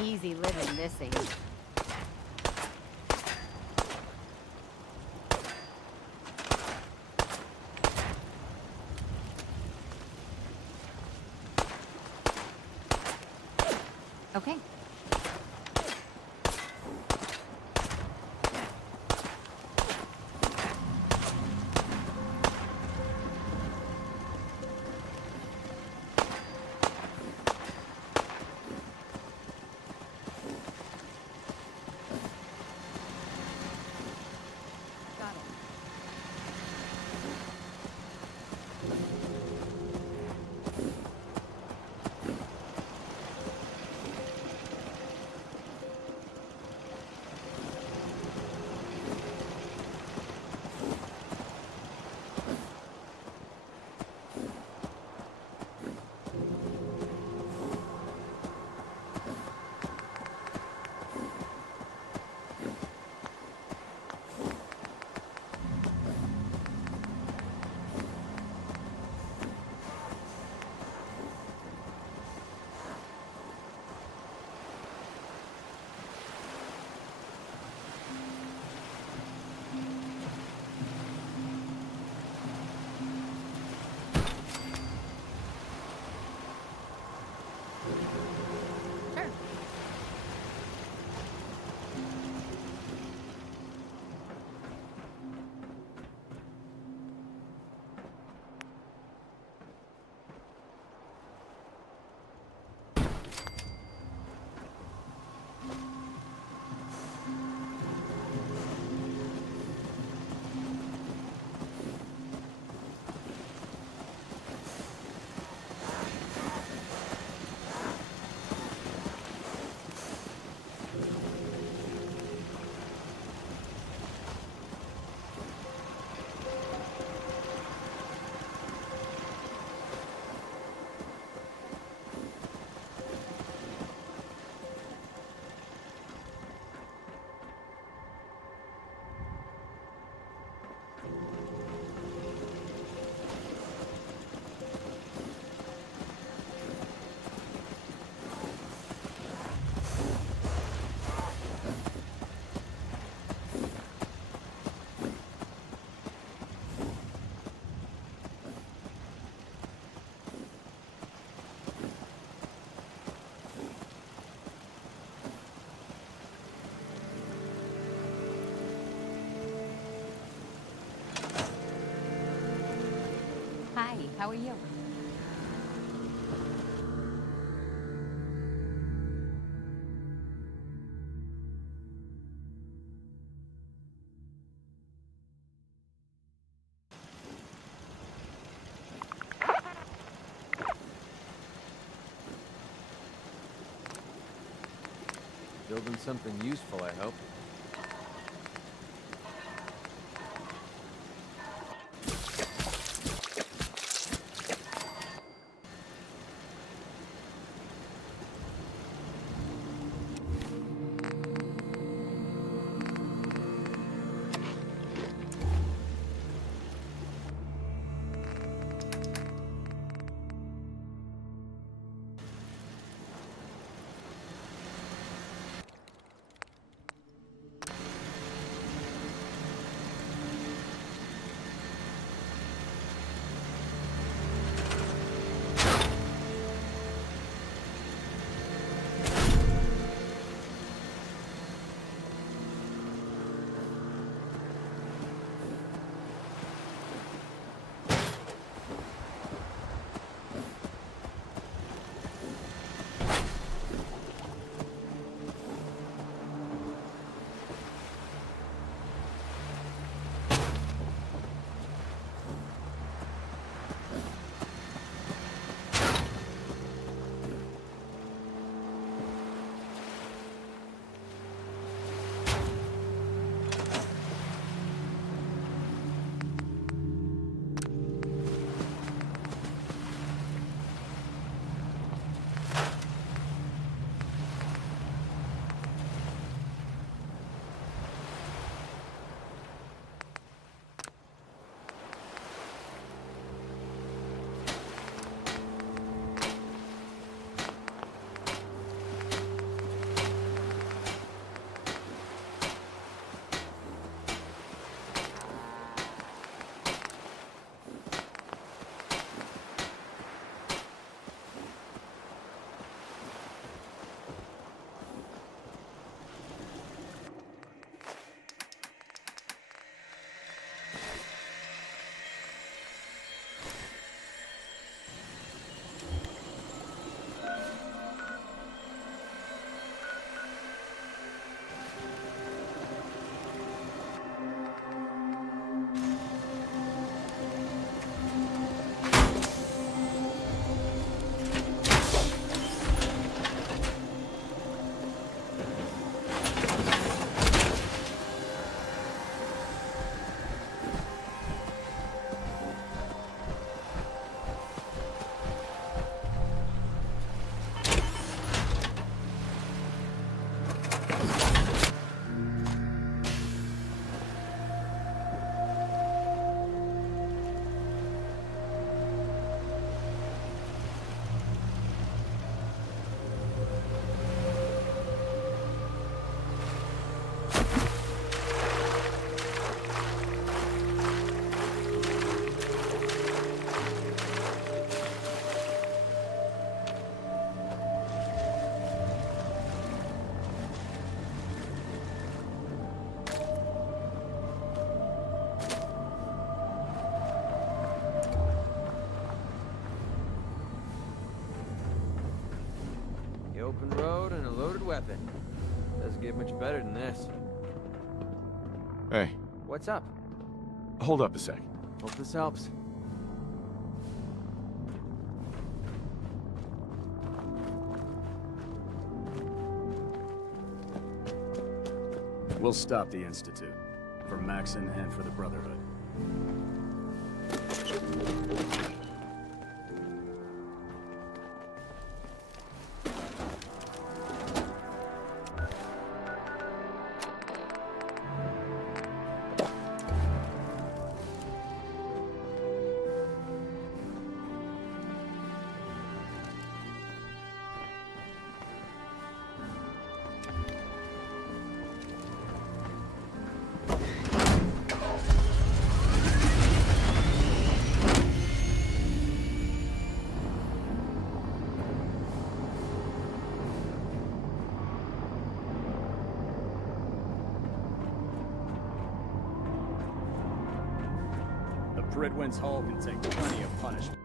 Easy living this age. Okay. Hi, how are you? Building something useful, I hope. open road and a loaded weapon. Doesn't get much better than this. Hey. What's up? Hold up a sec. Hope this helps. We'll stop the Institute. For Maxon and for the Brotherhood. Bridwin's Hull can take plenty of punishment.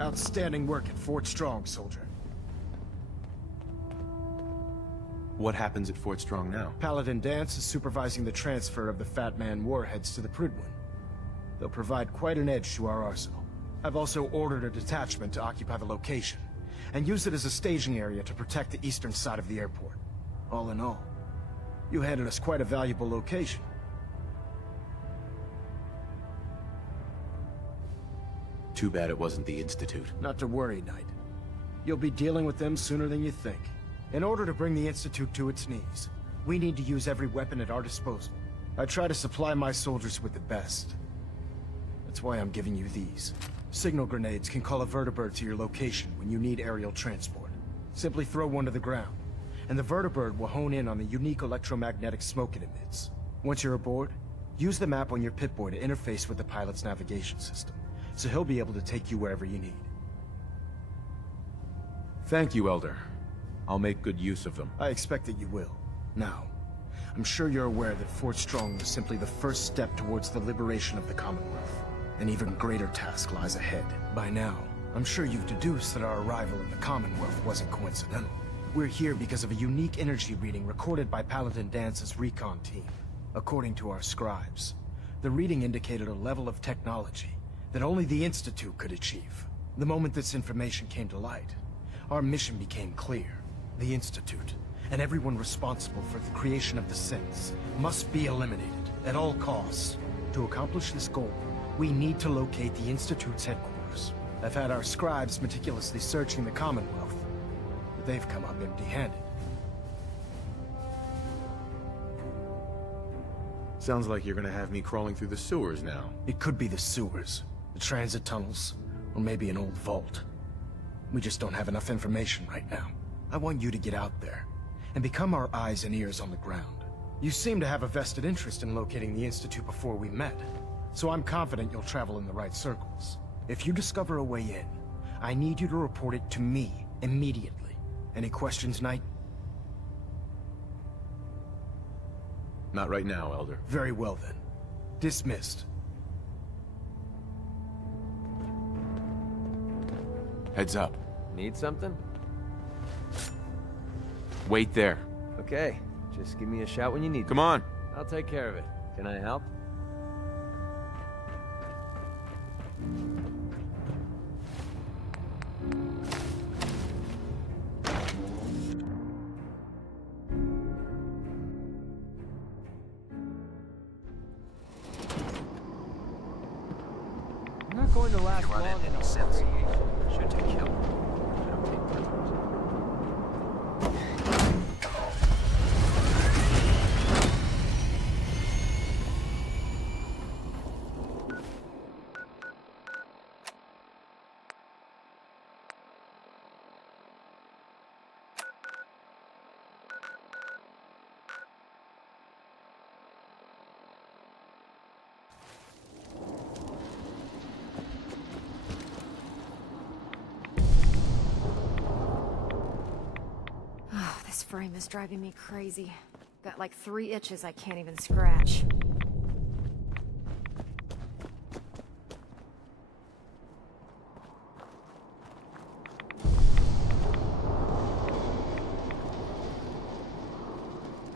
Outstanding work at Fort Strong, soldier. What happens at Fort Strong now? Paladin Danse is supervising the transfer of the Fat Man warheads to the Prydwen. They'll provide quite an edge to our arsenal. I've also ordered a detachment to occupy the location, and use it as a staging area to protect the eastern side of the airport. All in all, you handed us quite a valuable location. Too bad it wasn't the Institute. Not to worry, Knight. You'll be dealing with them sooner than you think. In order to bring the Institute to its knees, we need to use every weapon at our disposal. I try to supply my soldiers with the best. That's why I'm giving you these. Signal grenades can call a vertibird to your location when you need aerial transport. Simply throw one to the ground, and the vertibird will hone in on the unique electromagnetic smoke it emits. Once you're aboard, use the map on your Pip-Boy to interface with the pilot's navigation system, so he'll be able to take you wherever you need. Thank you, Elder. I'll make good use of them. I expect that you will. Now, I'm sure you're aware that Fort Strong was simply the first step towards the liberation of the Commonwealth. An even greater task lies ahead. By now, I'm sure you've deduced that our arrival in the Commonwealth wasn't coincidental. We're here because of a unique energy reading recorded by Paladin Dance's recon team. According to our scribes, the reading indicated a level of technology that only the Institute could achieve. The moment this information came to light, our mission became clear. The Institute, and everyone responsible for the creation of the synths, must be eliminated at all costs. To accomplish this goal, we need to locate the Institute's headquarters. I've had our scribes meticulously searching the Commonwealth, but they've come up empty-handed. Sounds like you're gonna have me crawling through the sewers now. It could be the sewers, the transit tunnels, or maybe an old vault. We just don't have enough information right now. I want you to get out there and become our eyes and ears on the ground. You seem to have a vested interest in locating the Institute before we met, so I'm confident you'll travel in the right circles. If you discover a way in, I need you to report it to me immediately. Any questions, Knight? Not right now, Elder. Very well then. Dismissed. Heads up. Need something? Wait there. Okay, just give me a shout when you need Come on. I'll take care of it. Can I help? I'm not going to last long in a sense. Should take help. I don't take prisoners. frame is driving me crazy. Got like 3 itches I can't even scratch.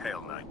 Hail Knight.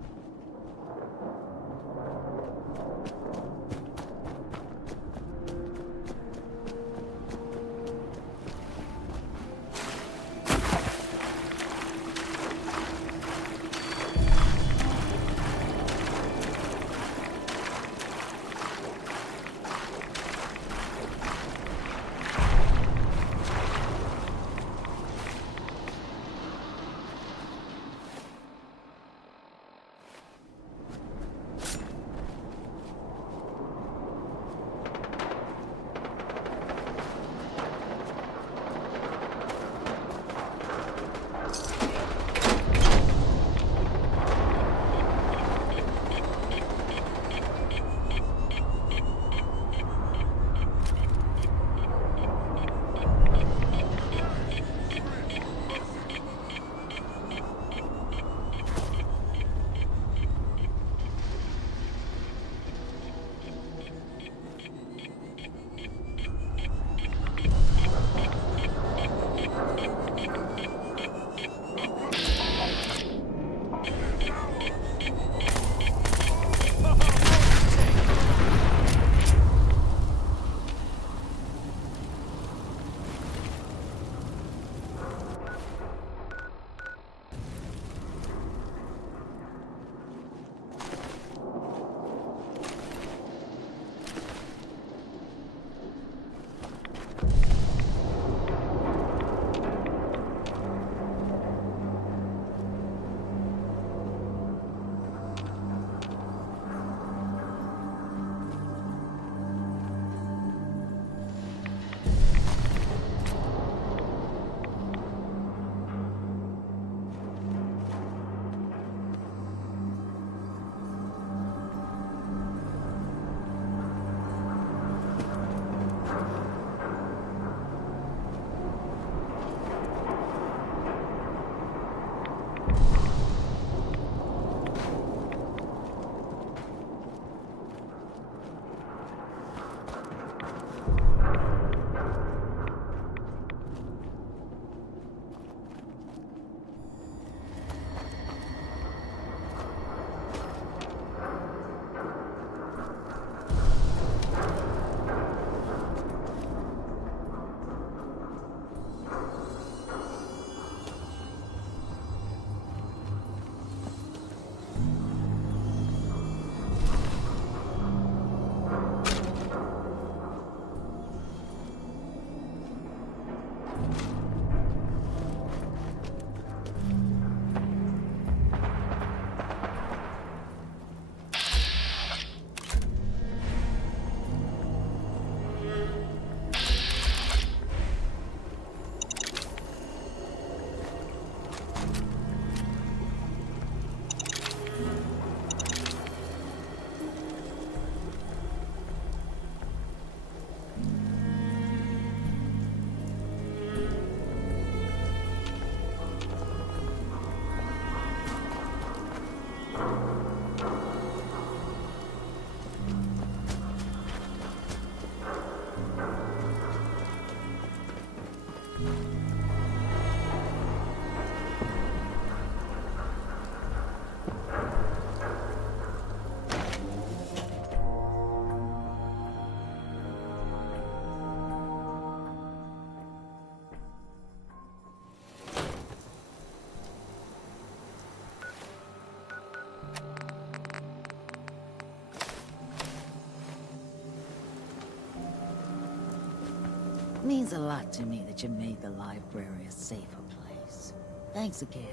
Means a lot to me that you made the library a safer place. Thanks again.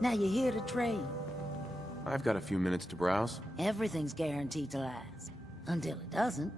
Now you're here to trade. I've got a few minutes to browse. Everything's guaranteed to last. Until it doesn't.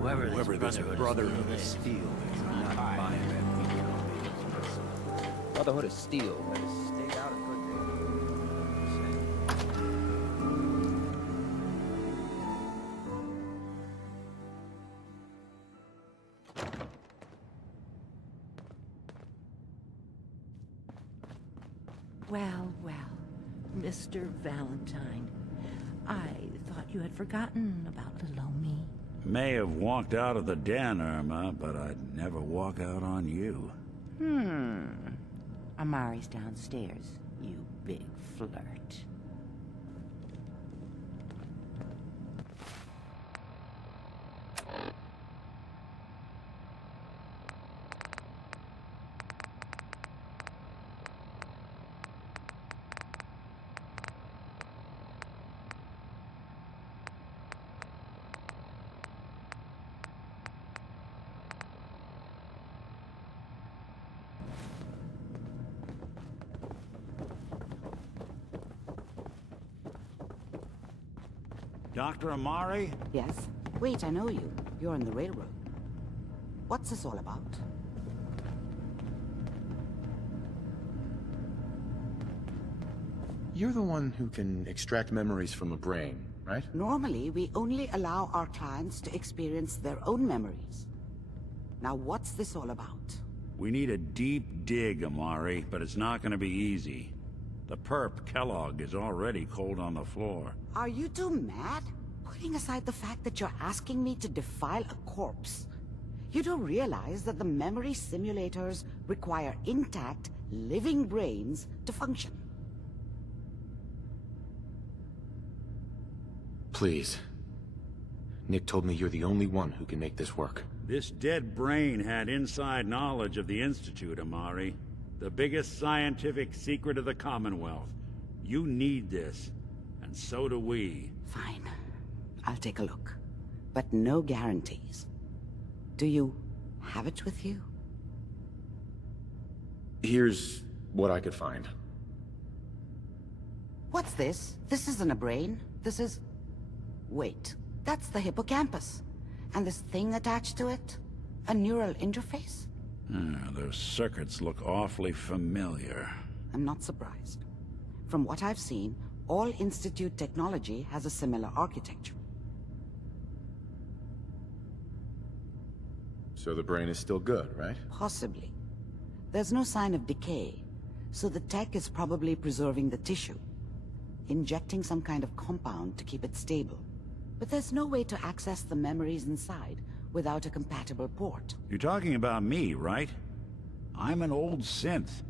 Whoever this Brotherhood of Steel is not buying that Brotherhood of Steel has stayed out a good Well, well, Mr. Valentine. I thought you had forgotten about little old me. May have walked out of the den, Irma, but I'd never walk out on you. Amari's downstairs, you big flirt. Dr. Amari? Yes? Wait, I know you. You're on the railroad. What's this all about? You're the one who can extract memories from a brain, right? Normally, we only allow our clients to experience their own memories. Now, what's this all about? We need a deep dig, Amari, but it's not gonna be easy. The perp, Kellogg, is already cold on the floor. Are you two mad? Putting aside the fact that you're asking me to defile a corpse, you do realize that the memory simulators require intact, living brains to function. Please. Nick told me you're the only one who can make this work. This dead brain had inside knowledge of the Institute, Amari. The biggest scientific secret of the Commonwealth. You need this, and so do we. Fine. I'll take a look. But no guarantees. Do you have it with you? Here's what I could find. What's this? This isn't a brain. This is... Wait. That's the hippocampus. And this thing attached to it? A neural interface? Those circuits look awfully familiar. I'm not surprised. From what I've seen, all Institute technology has a similar architecture. So the brain is still good, right? Possibly. There's no sign of decay, so the tech is probably preserving the tissue, injecting some kind of compound to keep it stable. But there's no way to access the memories inside without a compatible port. You're talking about me, right? I'm an old synth.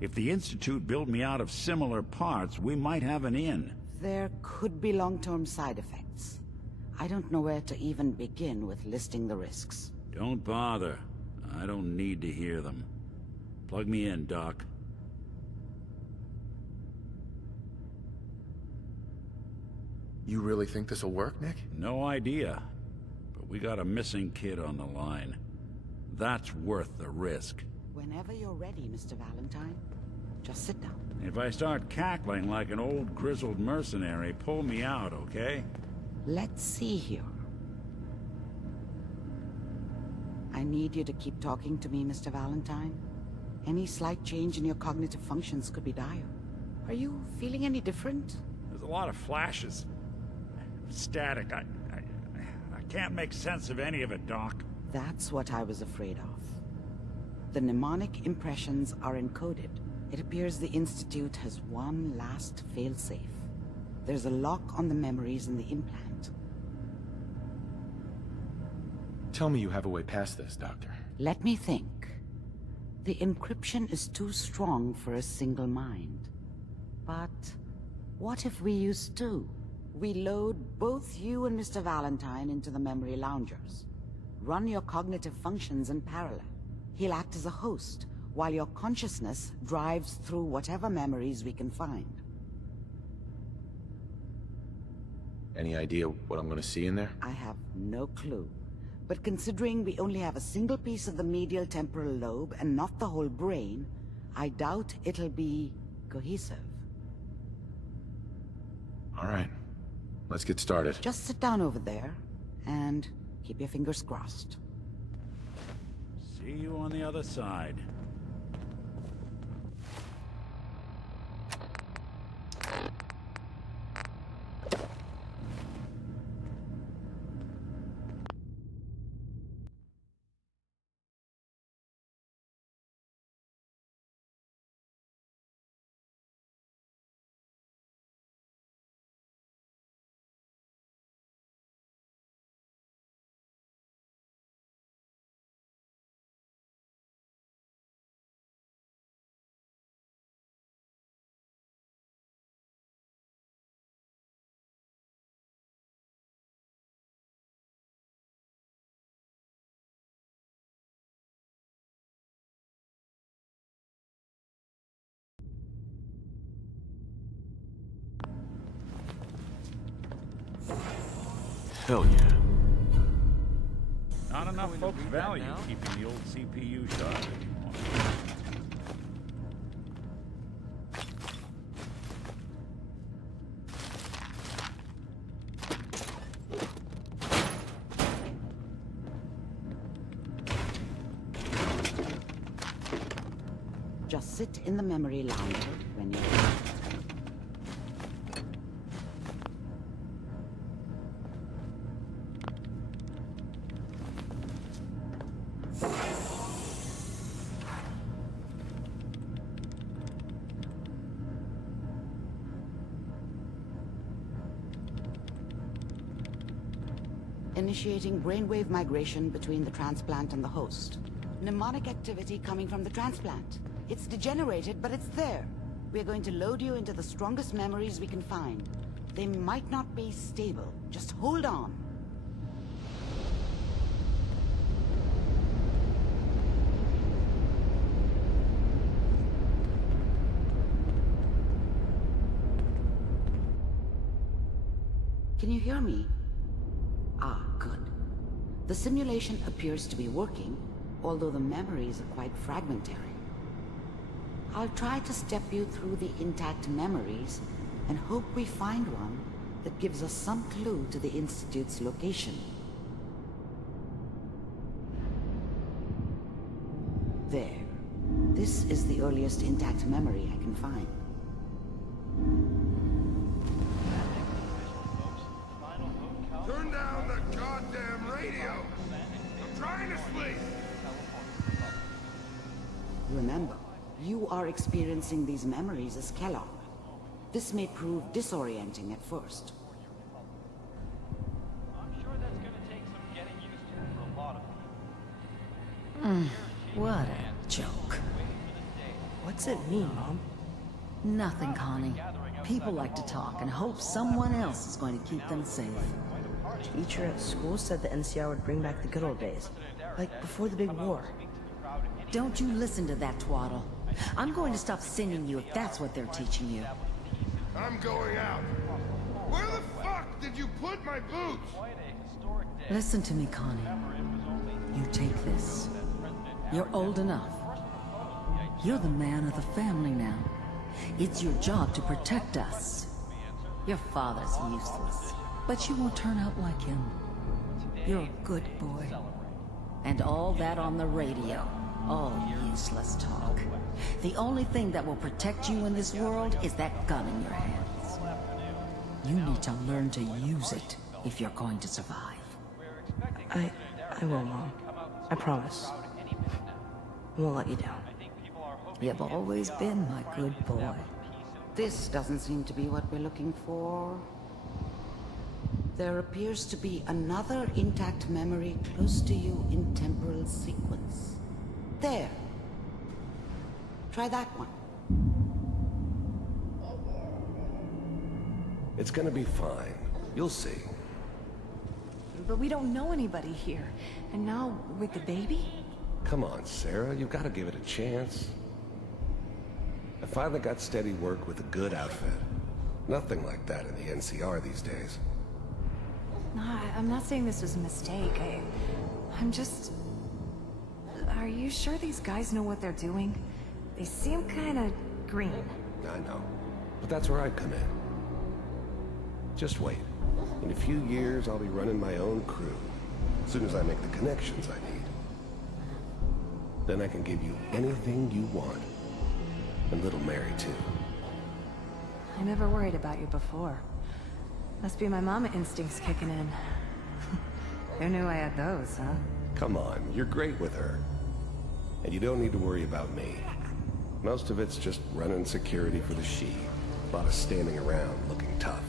If the Institute built me out of similar parts, we might have an in. There could be long-term side effects. I don't know where to even begin with listing the risks. Don't bother. I don't need to hear them. Plug me in, Doc. You really think this'll work, Nick? No idea. But we got a missing kid on the line. That's worth the risk. Whenever you're ready, Mr. Valentine, just sit down. If I start cackling like an old grizzled mercenary, pull me out, okay? Let's see here. I need you to keep talking to me, Mr. Valentine. Any slight change in your cognitive functions could be dire. Are you feeling any different? There's a lot of flashes. Static. I can't make sense of any of it, Doc. That's what I was afraid of. The mnemonic impressions are encoded. It appears the Institute has one last failsafe. There's a lock on the memories in the implant. Tell me you have a way past this, Doctor. Let me think. The encryption is too strong for a single mind. But what if we use two? We load both you and Mr. Valentine into the memory loungers. Run your cognitive functions in parallel. He'll act as a host, while your consciousness drives through whatever memories we can find. Any idea what I'm gonna see in there? I have no clue. But considering we only have a single piece of the medial temporal lobe and not the whole brain, I doubt it'll be cohesive. All right. Let's get started. Just sit down over there, and Keep your fingers crossed. See you on the other side. Hell yeah. Not enough folks value keeping the old CPU sharp anymore. Just sit in the memory lounger when you're... Initiating brainwave migration between the transplant and the host. Mnemonic activity coming from the transplant. It's degenerated, but it's there. We're going to load you into the strongest memories we can find. They might not be stable. Just hold on. Can you hear me? Ah, good. The simulation appears to be working, although the memories are quite fragmentary. I'll try to step you through the intact memories and hope we find one that gives us some clue to the Institute's location. There. This is the earliest intact memory I can find. Turn down the goddamn radio! I'm trying to sleep! Remember, you are experiencing these memories as Kellogg. This may prove disorienting at first. I'm sure that's gonna take some getting used to for a lot of people. What a joke. What's it mean, Mom? Nothing, Connie. People like to talk and hope someone else is going to keep them safe. Teacher at school said the NCR would bring back the good old days. Like before the big war. Don't you listen to that twaddle. I'm going to stop singing you if that's what they're teaching you. I'm going out. Where the fuck did you put my boots? Listen to me, Connie. You take this. You're old enough. You're the man of the family now. It's your job to protect us. Your father's useless, but you won't turn out like him. You're a good boy. And all that on the radio, all useless talk. The only thing that will protect you in this world is that gun in your hands. You need to learn to use it if you're going to survive. I will, Mom. I promise. I won't let you down. You've always been my good boy. This doesn't seem to be what we're looking for. There appears to be another intact memory close to you in temporal sequence. There. Try that one. It's gonna be fine. You'll see. But we don't know anybody here. And now, with the baby? Come on, Sarah. You've got to give it a chance. I finally got steady work with a good outfit. Nothing like that in the NCR these days. No, I'm not saying this was a mistake. I'm just... Are you sure these guys know what they're doing? They seem kinda green. I know. But that's where I come in. Just wait. In a few years, I'll be running my own crew. As soon as I make the connections I need. Then I can give you anything you want. And little Mary, too. I never worried about you before. Must be my mama instincts kicking in. Who knew I had those, huh? Come on, you're great with her. And you don't need to worry about me. Most of it's just running security for the she. A lot of standing around looking tough.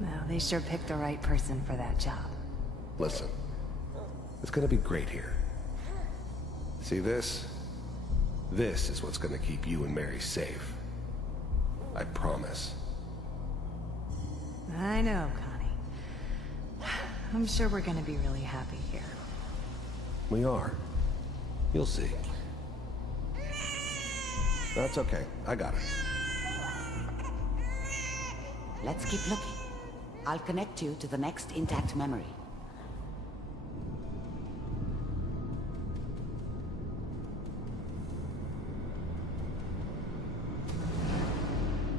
Well, they sure picked the right person for that job. Listen, it's gonna be great here. See this? This is what's gonna keep you and Mary safe. I promise. I know, Connie. I'm sure we're gonna be really happy here. We are. You'll see. That's okay. I got it. Let's keep looking. I'll connect you to the next intact memory.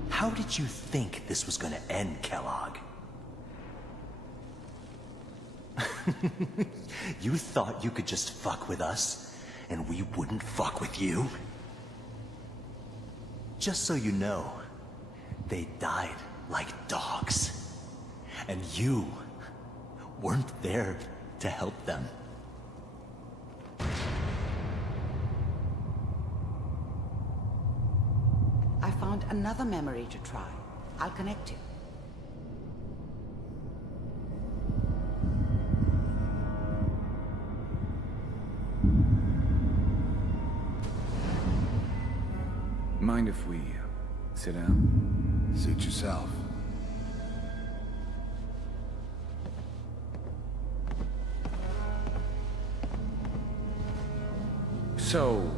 How did you think this was gonna end, Kellogg? You thought you could just fuck with us, and we wouldn't fuck with you? Just so you know, they died like dogs. And you weren't there to help them. I found another memory to try. I'll connect you. Mind if we sit down? Suit yourself. So,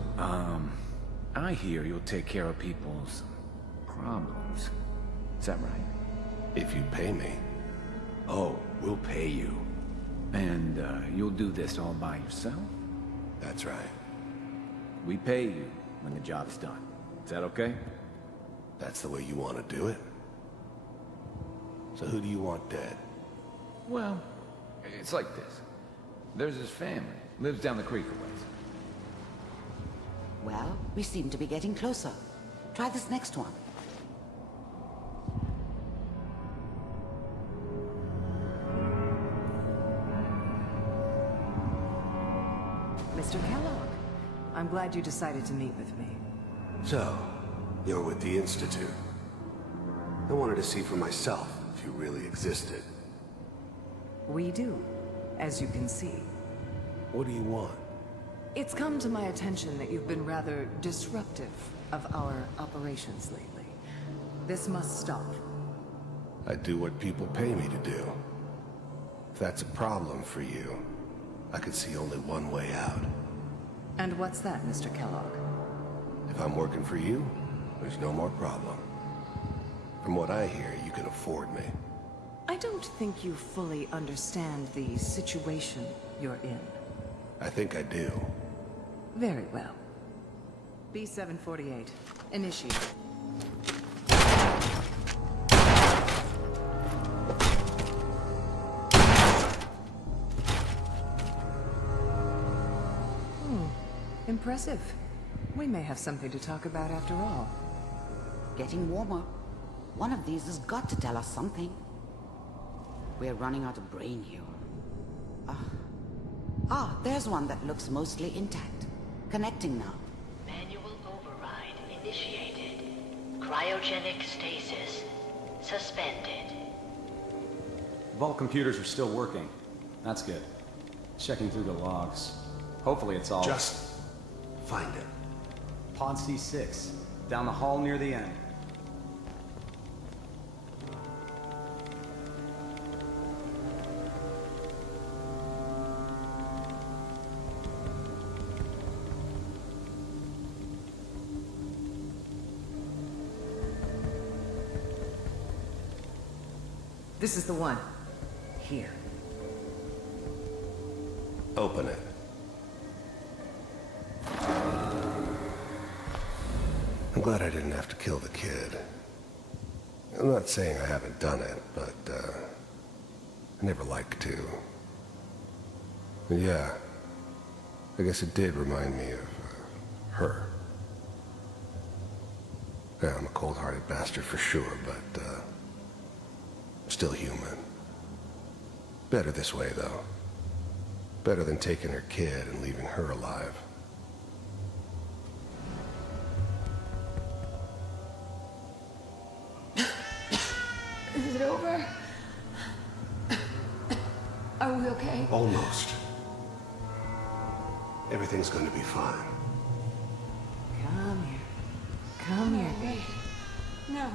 I hear you'll take care of people's problems. Is that right? If you pay me. Oh, we'll pay you. And, you'll do this all by yourself? That's right. We pay you when the job's done. Is that okay? That's the way you want to do it? So who do you want dead? Well, it's like this. There's his family. Lives down the creek a ways. Well, we seem to be getting closer. Try this next one. Mr. Kellogg, I'm glad you decided to meet with me. So, you're with the Institute. I wanted to see for myself if you really existed. We do, as you can see. What do you want? It's come to my attention that you've been rather disruptive of our operations lately. This must stop. I do what people pay me to do. If that's a problem for you, I could see only one way out. And what's that, Mr. Kellogg? If I'm working for you, there's no more problem. From what I hear, you can afford me. I don't think you fully understand the situation you're in. I think I do. Very well. B-748. Initiate. Impressive. We may have something to talk about after all. Getting warmer. One of these has got to tell us something. We're running out of brain here. There's one that looks mostly intact. Connecting now. Manual override initiated. Cryogenic stasis suspended. Vault computers are still working. That's good. Checking through the logs. Hopefully it's all... Just find it. Pod C6. Down the hall near the end. This is the one. Here. Open it. I'm glad I didn't have to kill the kid. I'm not saying I haven't done it, but, I never liked to. And yeah, I guess it did remind me of her. Yeah, I'm a cold-hearted bastard for sure, but still human. Better this way, though. Better than taking her kid and leaving her alive. Is it over? Are we okay? Almost. Everything's gonna be fine. Come here. Come here. Wait.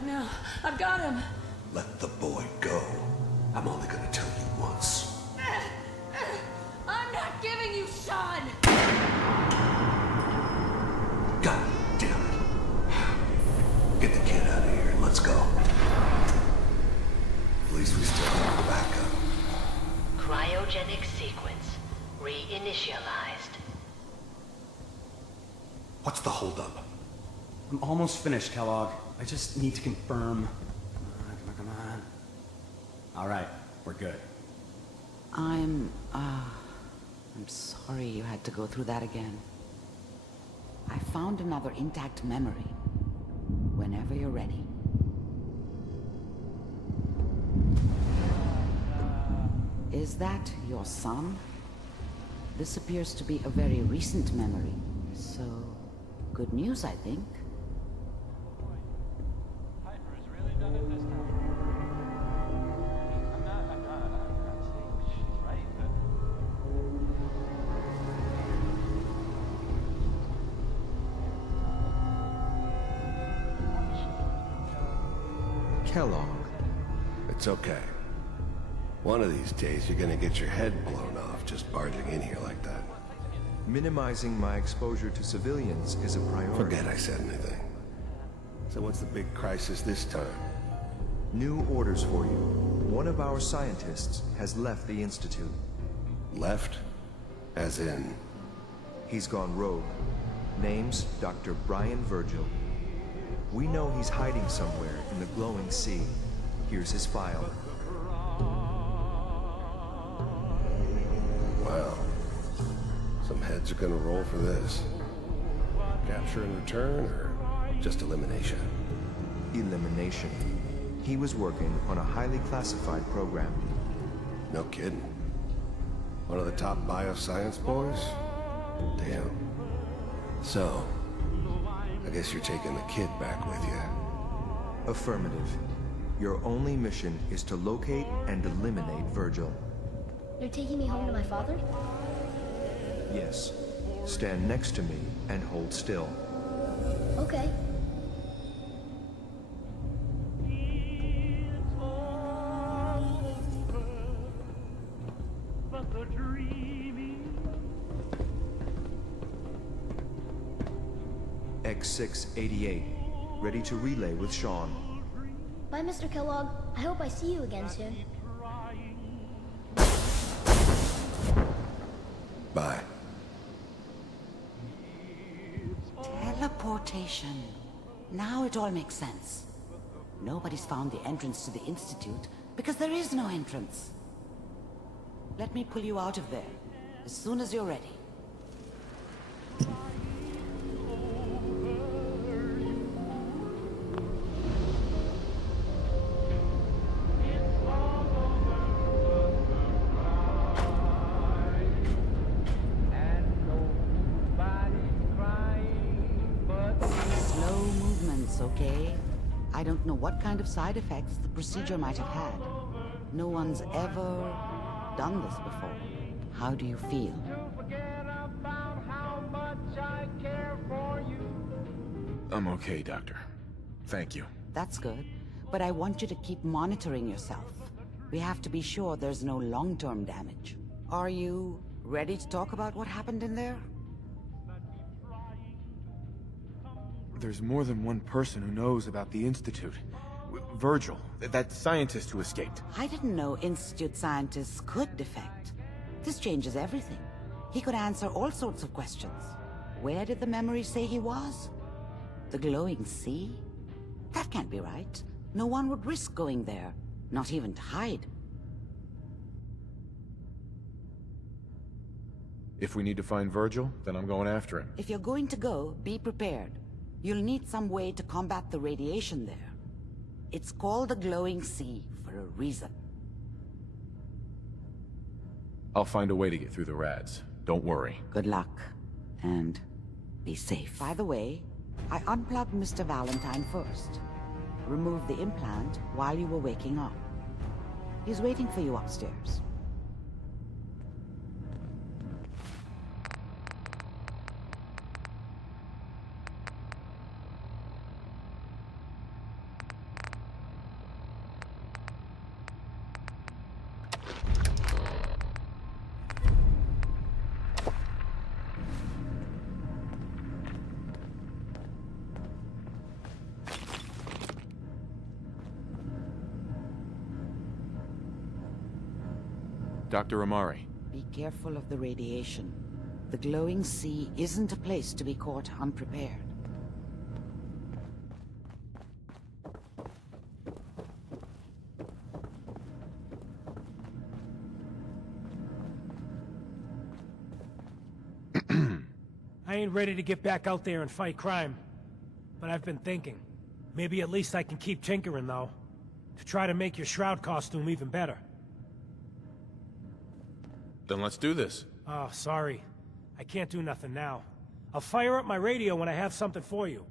No. I've got him. Let the boy go. I'm only gonna tell you once. I'm not giving you Sean! God damn it. Get the kid out of here and let's go. At least we still have backup. Cryogenic sequence reinitialized. What's the holdup? I'm almost finished, Kellogg. I just need to confirm. Come on. All right, we're good. I'm sorry you had to go through that again. I found another intact memory. Whenever you're ready. Is that your son? This appears to be a very recent memory, so good news, I think. Piper's really done it this time. I'm not saying she's right, but... Kellogg. It's okay. One of these days you're gonna get your head blown off just barging in here like that. Minimizing my exposure to civilians is a priority. Forget I said anything. So what's the big crisis this time? New orders for you. One of our scientists has left the Institute. Left? As in? He's gone rogue. Name's Dr. Brian Virgil. We know he's hiding somewhere in the glowing sea. Here's his file. Well, some heads are gonna roll for this. Capture and return, or just elimination? Elimination. He was working on a highly classified program. No kidding. One of the top bioscience boys? Damn. So, I guess you're taking the kid back with you. Affirmative. Your only mission is to locate and eliminate Virgil. You're taking me home to my father? Yes. Stand next to me and hold still. Okay. X688. Ready to relay with Sean. Bye, Mr. Kellogg. I hope I see you again soon. Bye. Teleportation. Now it all makes sense. Nobody's found the entrance to the Institute because there is no entrance. Let me pull you out of there as soon as you're ready. Okay? I don't know what kind of side effects the procedure might have had. No one's ever done this before. How do you feel? I'm okay, Doctor. Thank you. That's good. But I want you to keep monitoring yourself. We have to be sure there's no long-term damage. Are you ready to talk about what happened in there? There's more than one person who knows about the Institute. Virgil, that scientist who escaped. I didn't know Institute scientists could defect. This changes everything. He could answer all sorts of questions. Where did the memory say he was? The glowing sea? That can't be right. No one would risk going there, not even to hide. If we need to find Virgil, then I'm going after him. If you're going to go, be prepared. You'll need some way to combat the radiation there. It's called the glowing sea for a reason. I'll find a way to get through the rads. Don't worry. Good luck. And be safe. By the way, I unplugged Mr. Valentine first. Removed the implant while you were waking up. He's waiting for you upstairs. Dr. Amari. Be careful of the radiation. The glowing sea isn't a place to be caught unprepared. I ain't ready to get back out there and fight crime. But I've been thinking. Maybe at least I can keep tinkering, though. To try to make your shroud costume even better. Then let's do this. Oh, sorry. I can't do nothing now. I'll fire up my radio when I have something for you.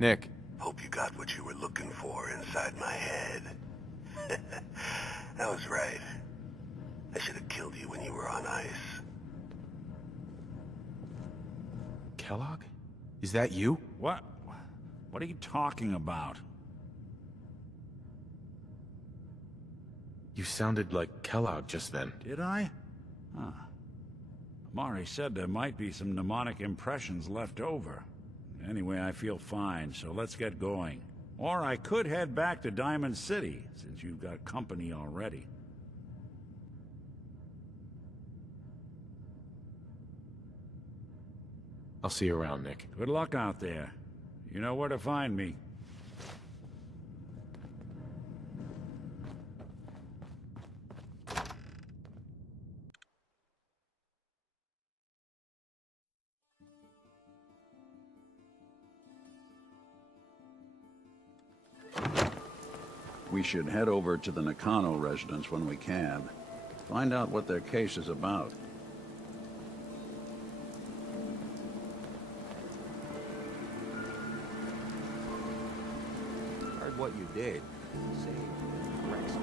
Nick. Hope you got what you were looking for inside my head. That was right. I should have killed you when you were on ice. Kellogg? Is that you? What? What are you talking about? You sounded like Kellogg just then. Did I? Huh. Amari said there might be some mnemonic impressions left over. Anyway, I feel fine, so let's get going. Or I could head back to Diamond City, since you've got company already. I'll see you around, Nick. Good luck out there. You know where to find me. We should head over to the Nakano residence when we can. Find out what their case is about. Heard what you did. Saved Rex.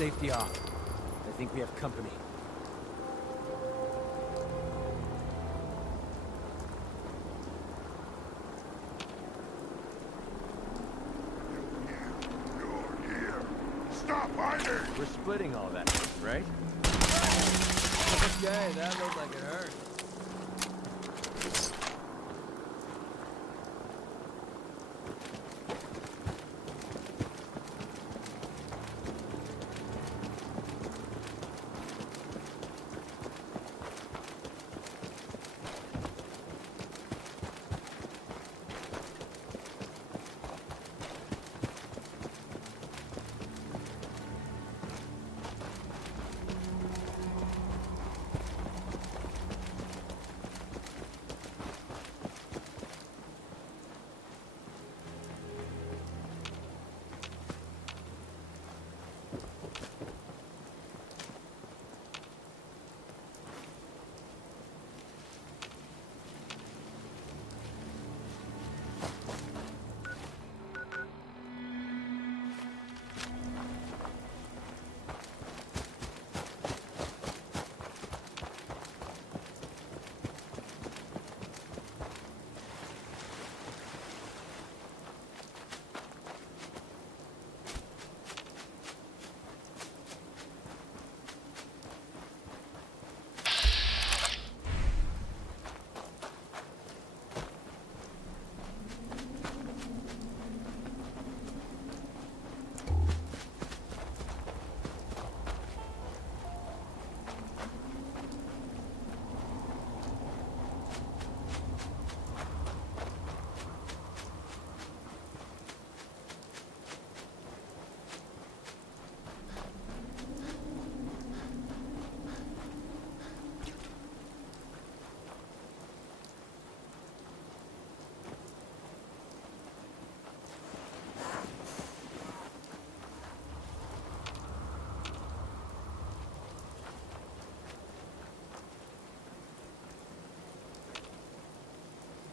Safety off. I think we have company. We're splitting all that, right? Okay, that looked like it hurt.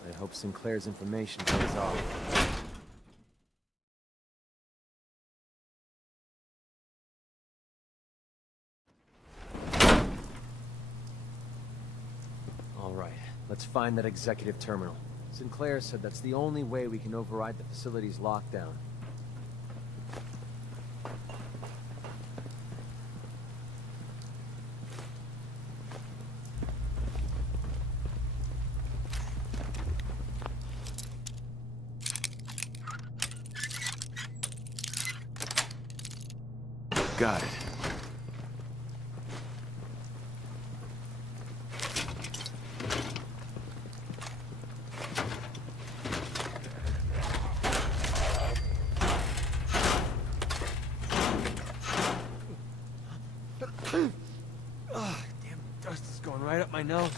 I hope Sinclair's information pays off. All right, let's find that executive terminal. Sinclair said that's the only way we can override the facility's lockdown. Got it. Oh, damn dust is going right up my nose.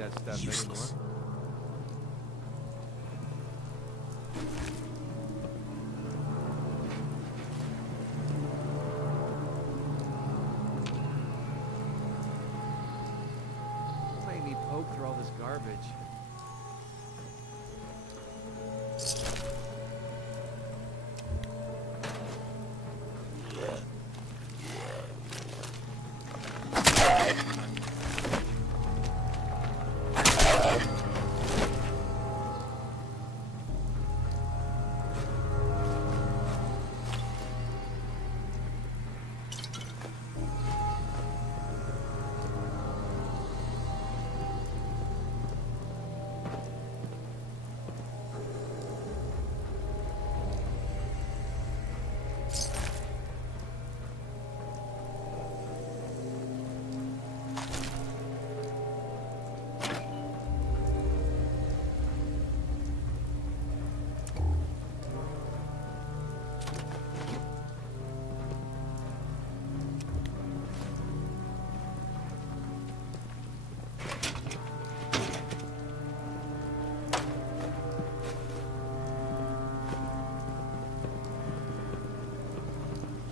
that stuff Useless. anymore. Looks like you need poke through all this garbage.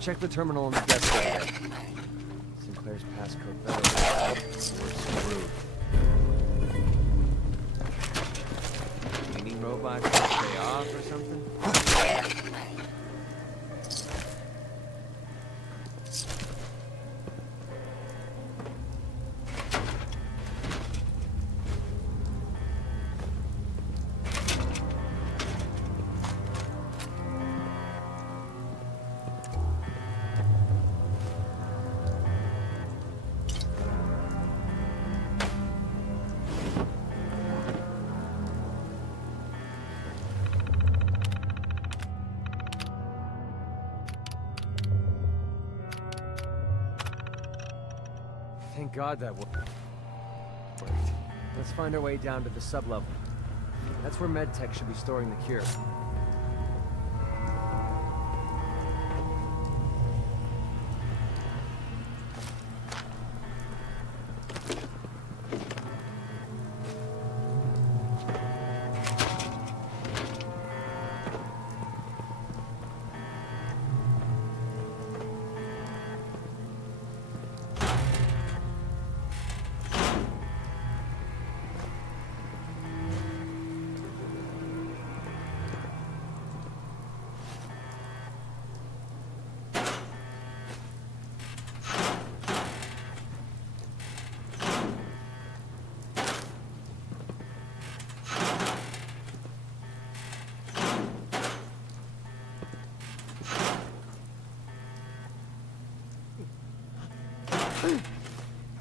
Check the terminal on the desk over there. Sinclair's passcode better. We're screwed. Cleaning robots to stay off or something? Thank God that worked. Let's find our way down to the sublevel. That's where MedTech should be storing the cure.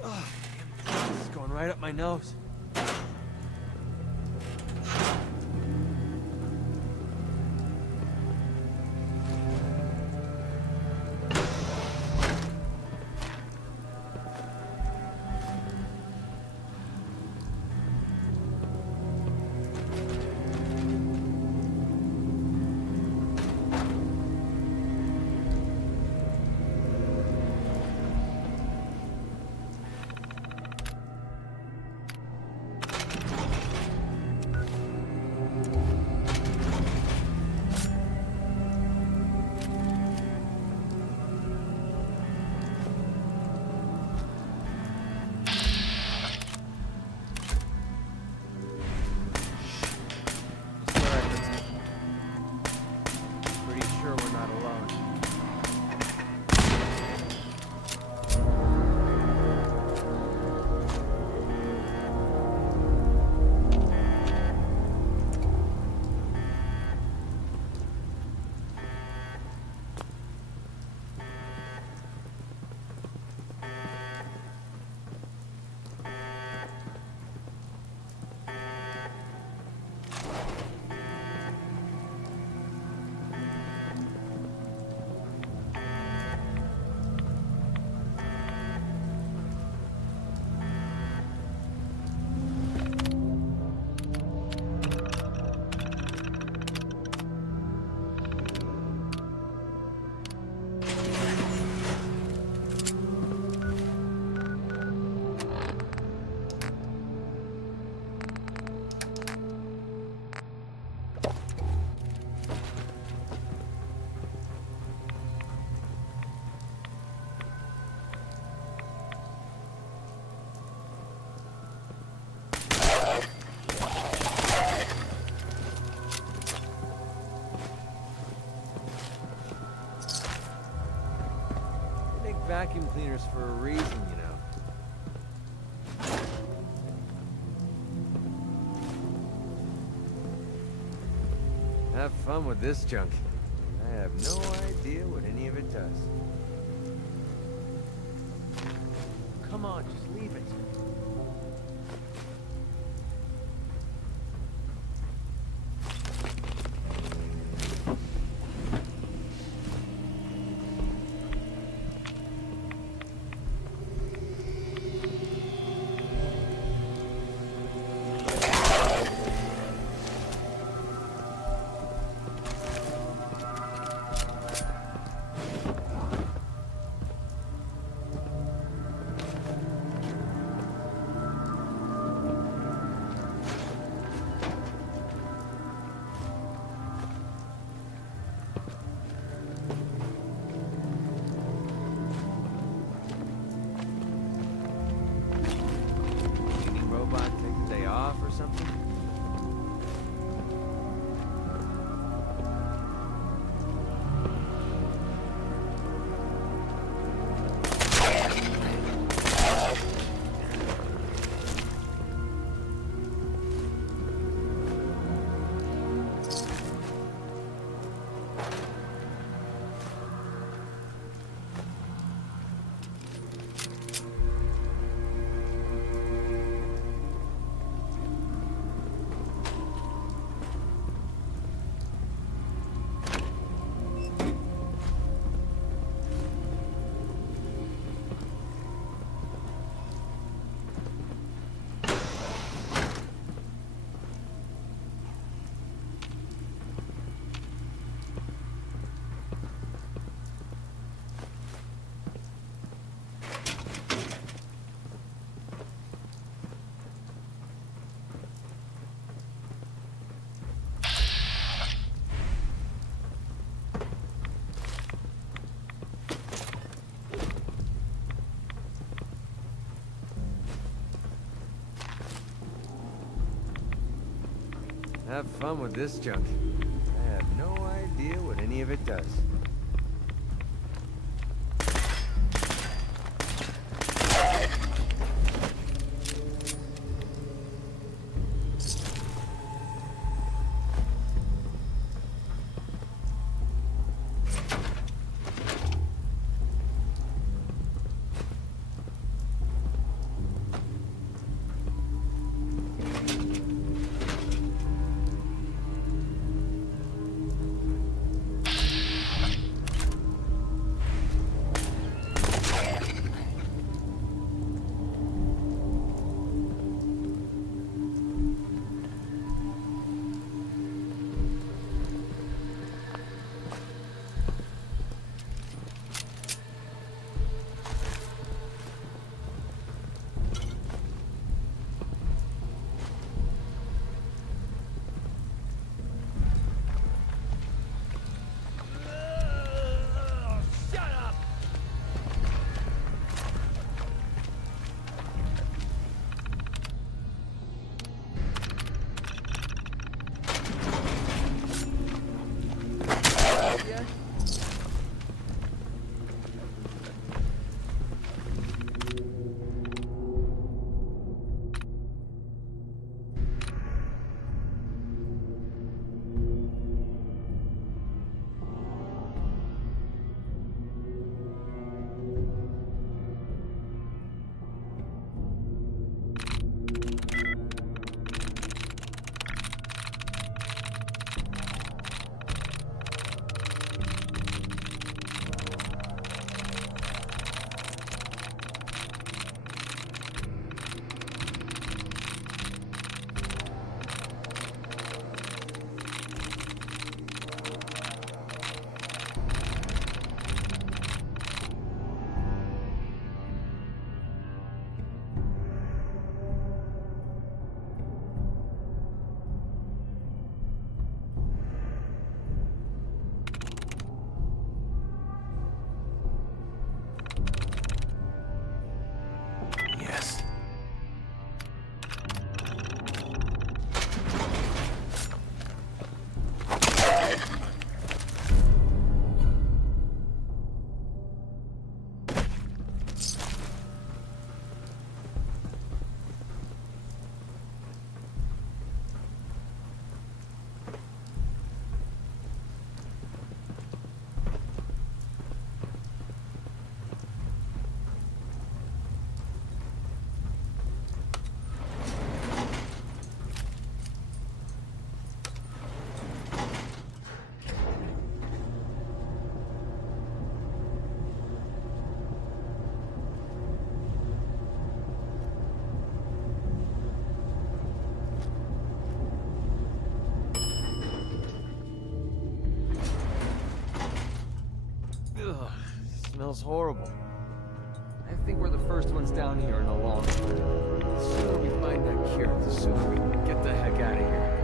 Oh, this is going right up my nose. vacuum cleaners for a reason, you know. Have fun with this junk. I have no idea what any of it does. Come on, just leave it. Have fun with this junk. I have no idea what any of it does. Ugh, smells horrible. I think we're the first ones down here in a long time. The sooner we find that cure, the sooner we can get the heck out of here.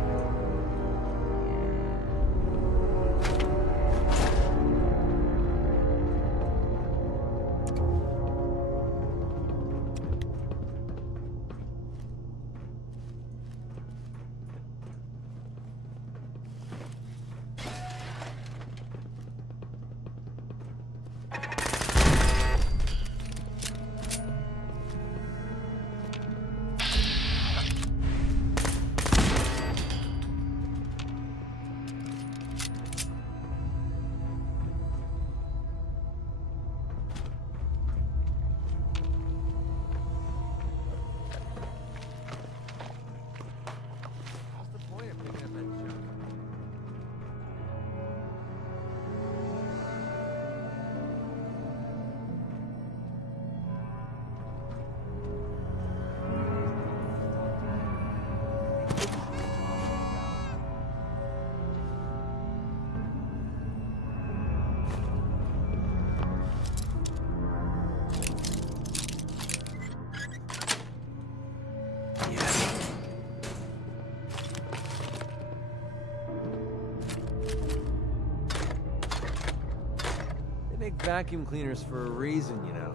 Vacuum cleaners for a reason, you know.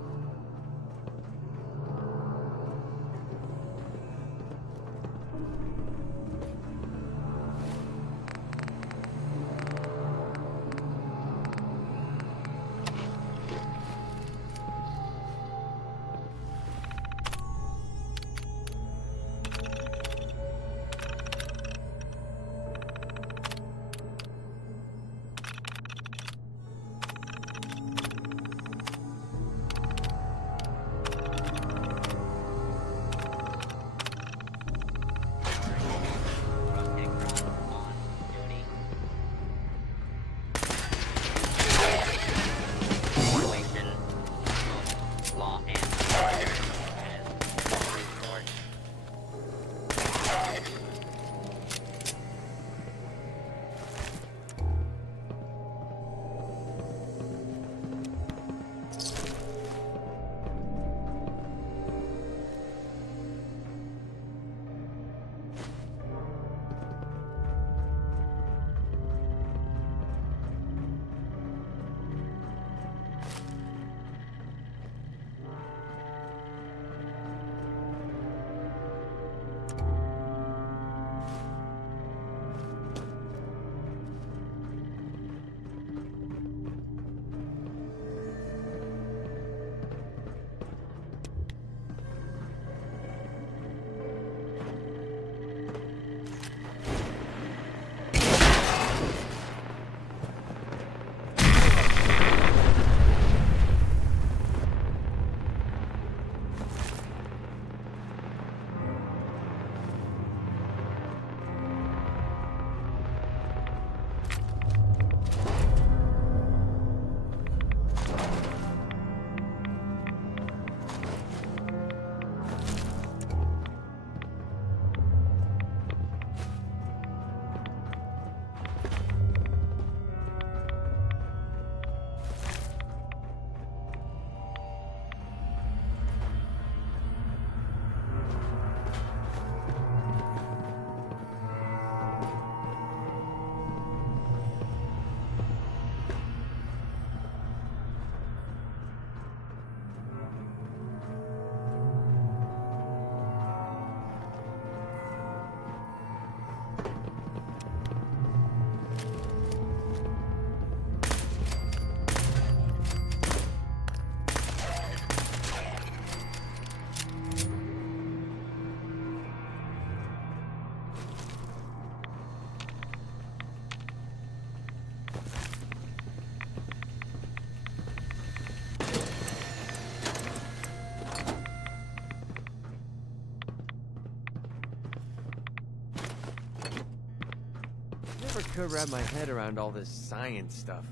Never could wrap my head around all this science stuff.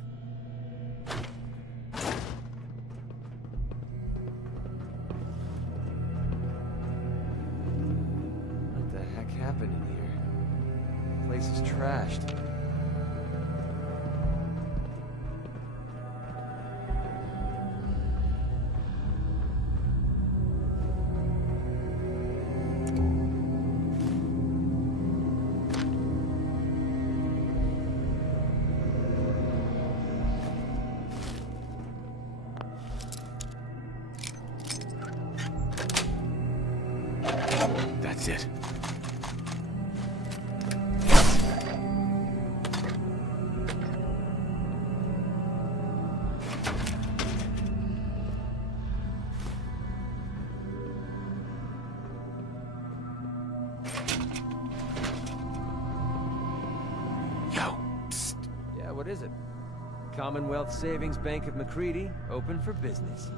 What the heck happened in here? The place is trashed. That's it. Yeah, what is it? Commonwealth Savings Bank of McCready, open for business.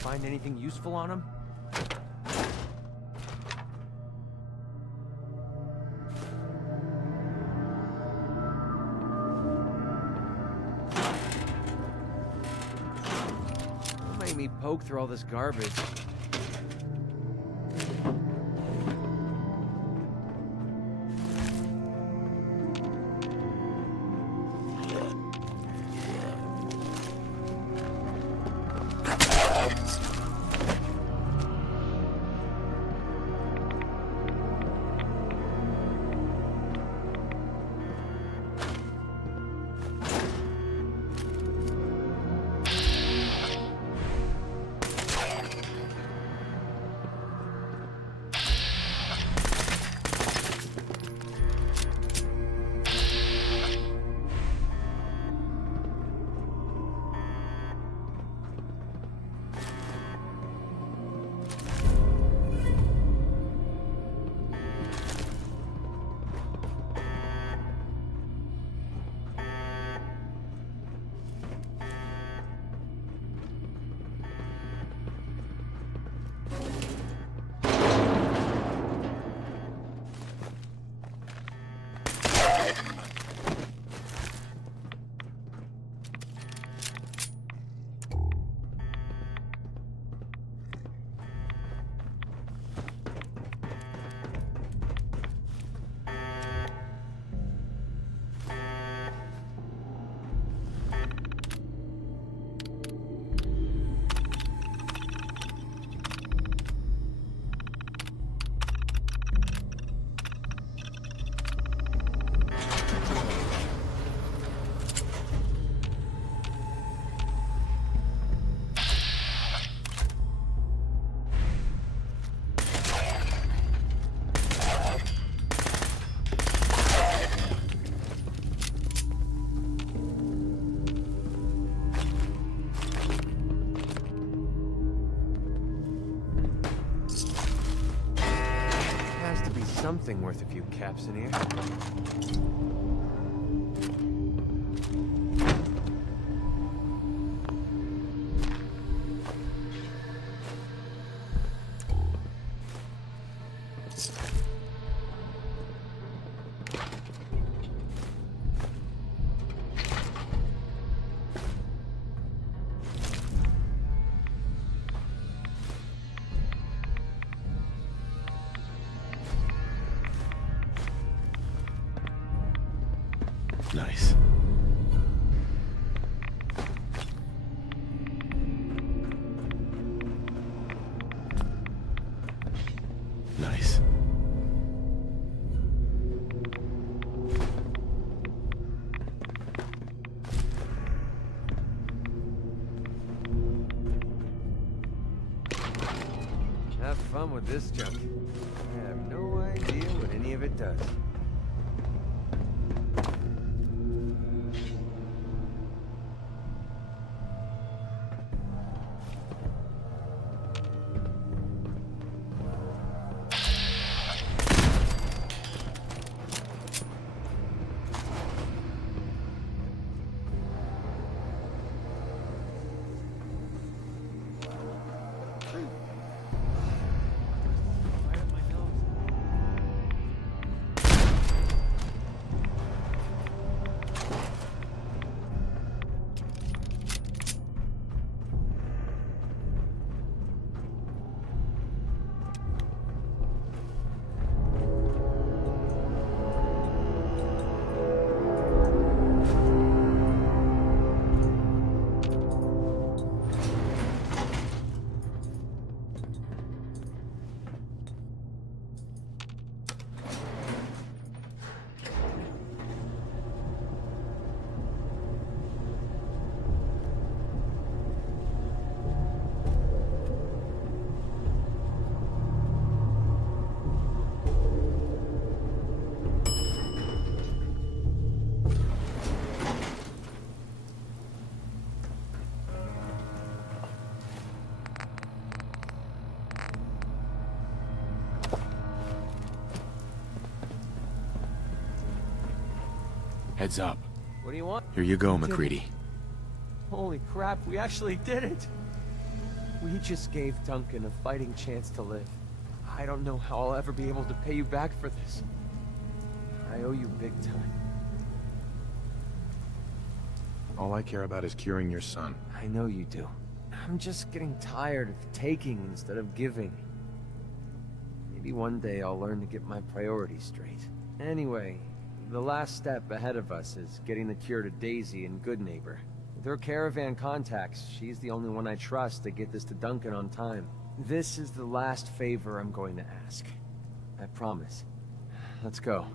Find anything useful on him? Don't make me poke through all this garbage. Something worth a few caps in here. Nice. Nice. Have fun with this junk. I have no idea what any of it does. Heads up. What do you want? Here you go, MacReady. Holy crap, we actually did it! We just gave Duncan a fighting chance to live. I don't know how I'll ever be able to pay you back for this. I owe you big time. All I care about is curing your son. I know you do. I'm just getting tired of taking instead of giving. Maybe one day I'll learn to get my priorities straight. Anyway, the last step ahead of us is getting the cure to Daisy and Goodneighbor. With her caravan contacts, she's the only one I trust to get this to Duncan on time. This is the last favor I'm going to ask. I promise. Let's go.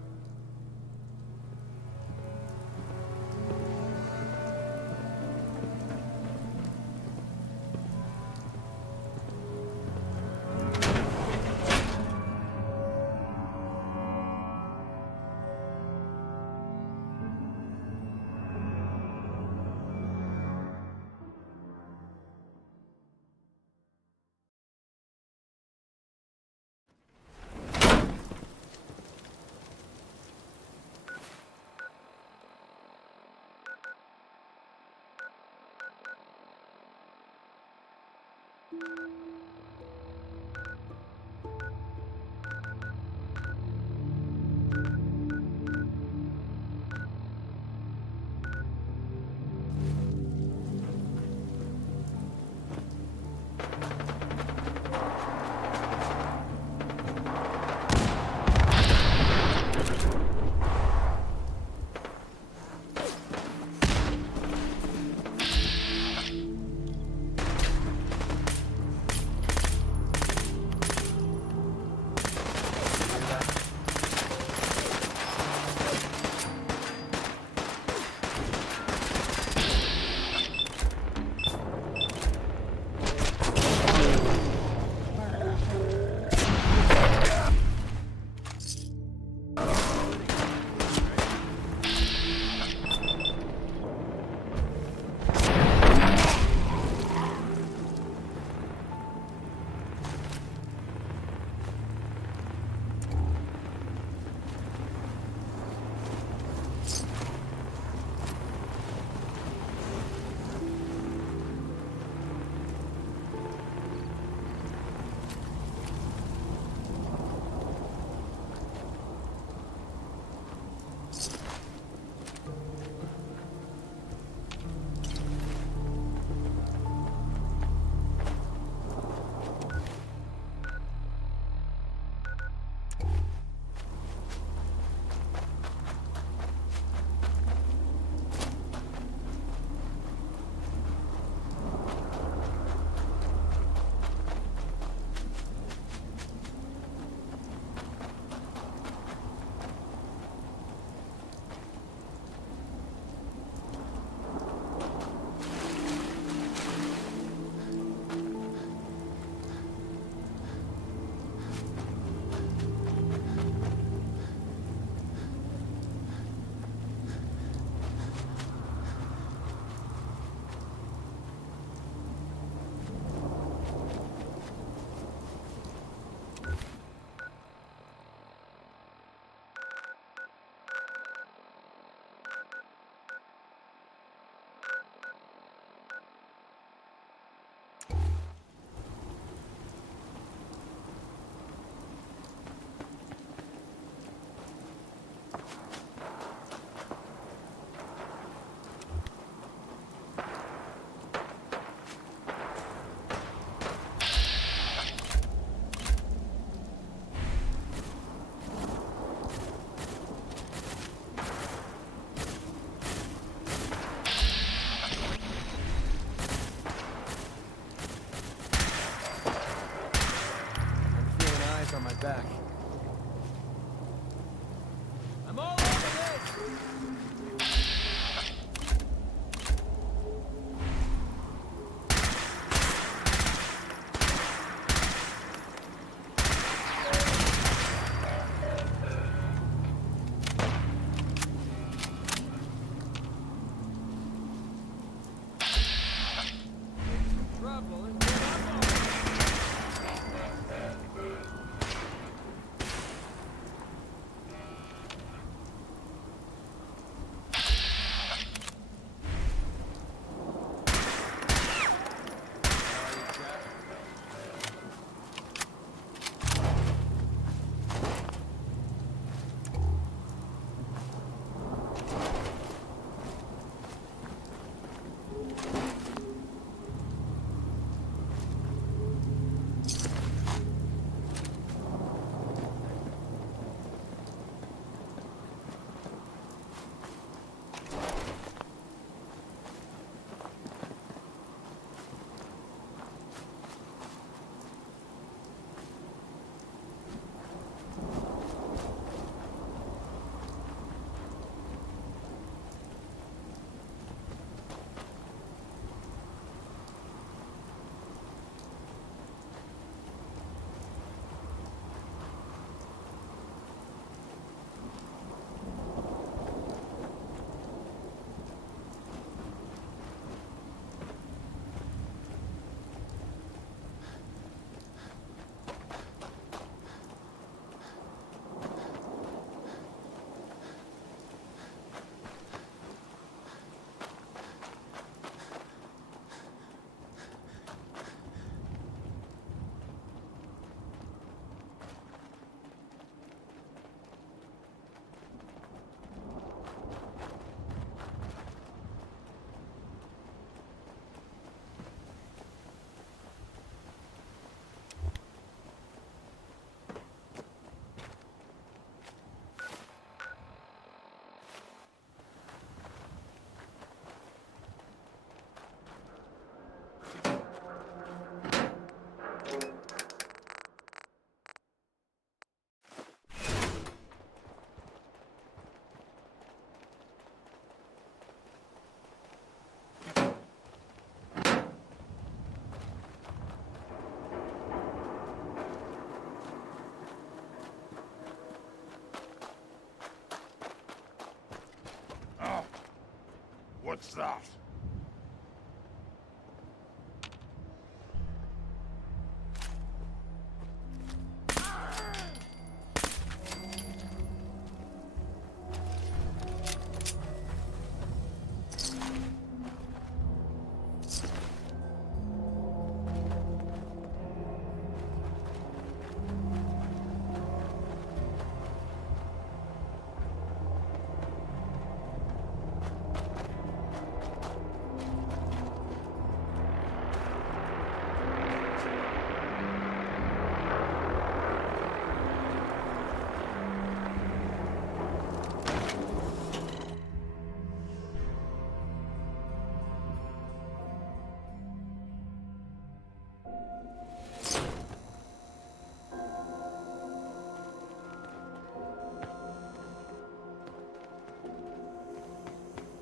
What's that?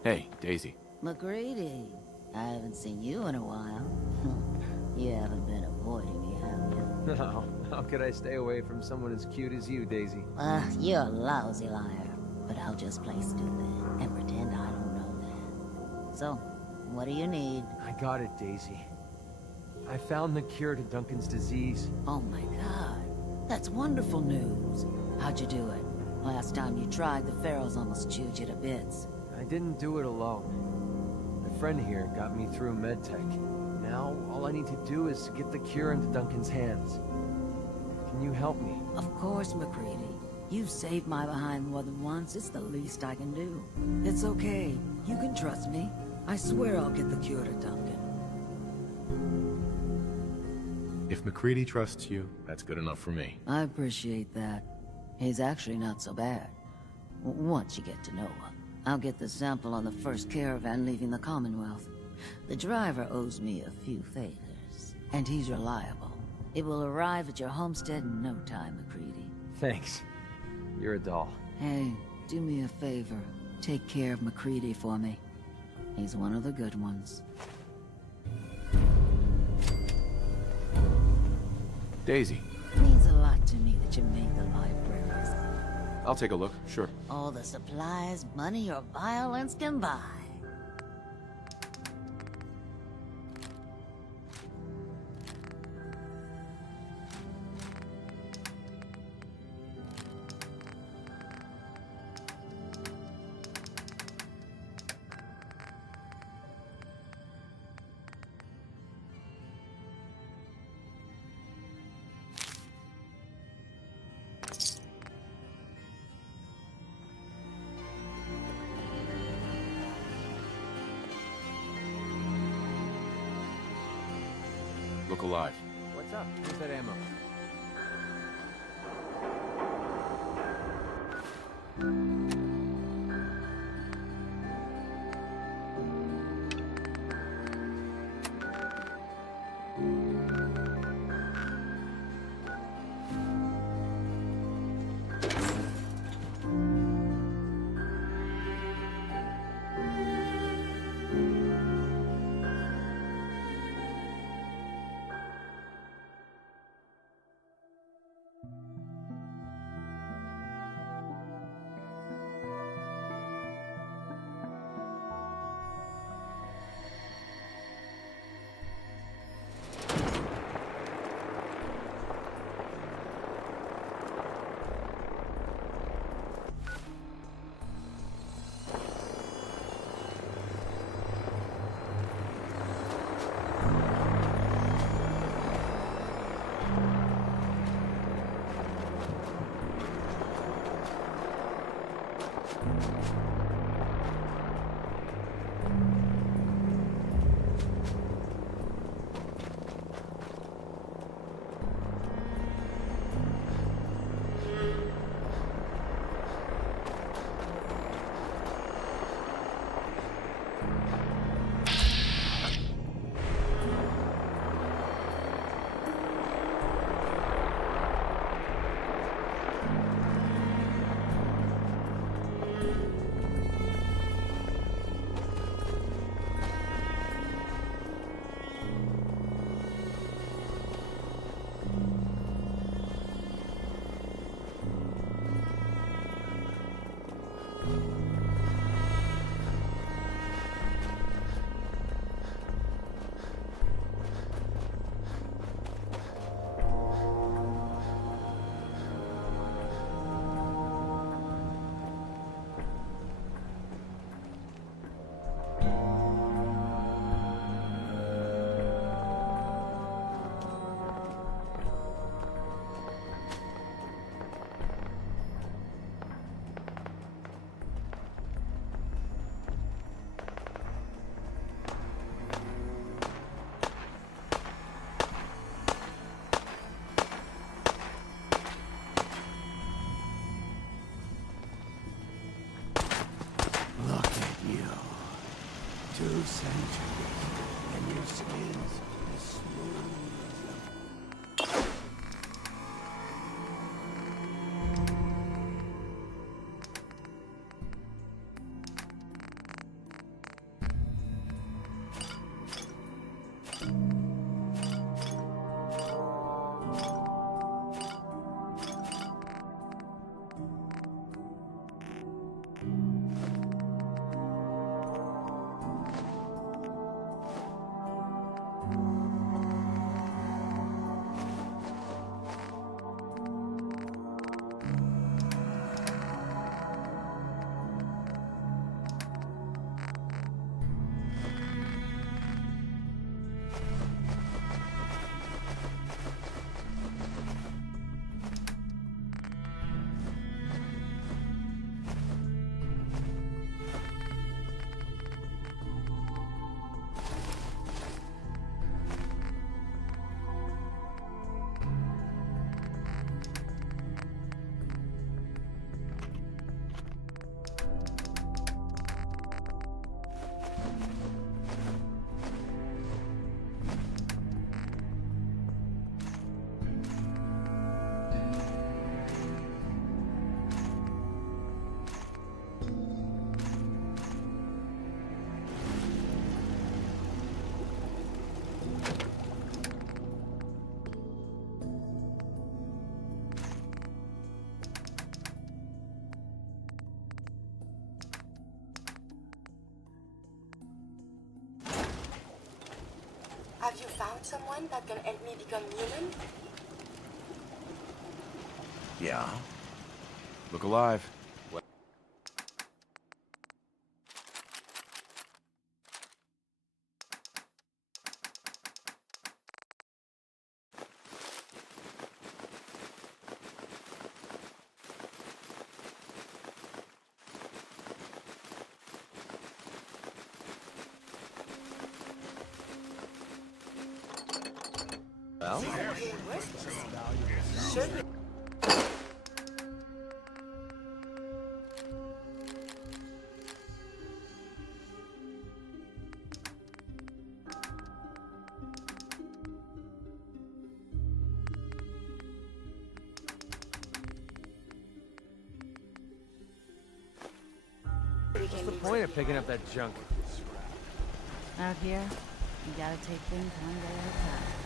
Hey, Daisy. McGrady, I haven't seen you in a while. You haven't been avoiding me, have you? No, how could I stay away from someone as cute as you, Daisy? You're a lousy liar. But I'll just play stupid and pretend I don't know that. So, what do you need? I got it, Daisy. I found the cure to Duncan's disease. Oh my god. That's wonderful news. How'd you do it? Last time you tried, the Pharaohs almost chewed you to bits. I didn't do it alone. My friend here got me through medtech. Now, all I need to do is get the cure into Duncan's hands. Can you help me? Of course, McCready. You've saved my behind more than once. It's the least I can do. It's okay. You can trust me. I swear I'll get the cure to Duncan. If McCready trusts you, that's good enough for me. I appreciate that. He's actually not so bad. Once you get to know him. I'll get the sample on the first caravan leaving the Commonwealth. The driver owes me a few favors, and he's reliable. It will arrive at your homestead in no time, McCready. Thanks. You're a doll. Hey, Do me a favor. Take care of McCready for me. He's one of the good ones. Daisy. Means a lot to me that you made the libraries. I'll take a look, sure. All the supplies, money, or violence can buy. Look alive. What's up? Where's that ammo? Look at you. 2 centuries, and your skin's as smooth. Have you found someone that can help me become human? Yeah. Look alive. Well? What's the point of picking up that junk? Out here, you gotta take things one day at a time.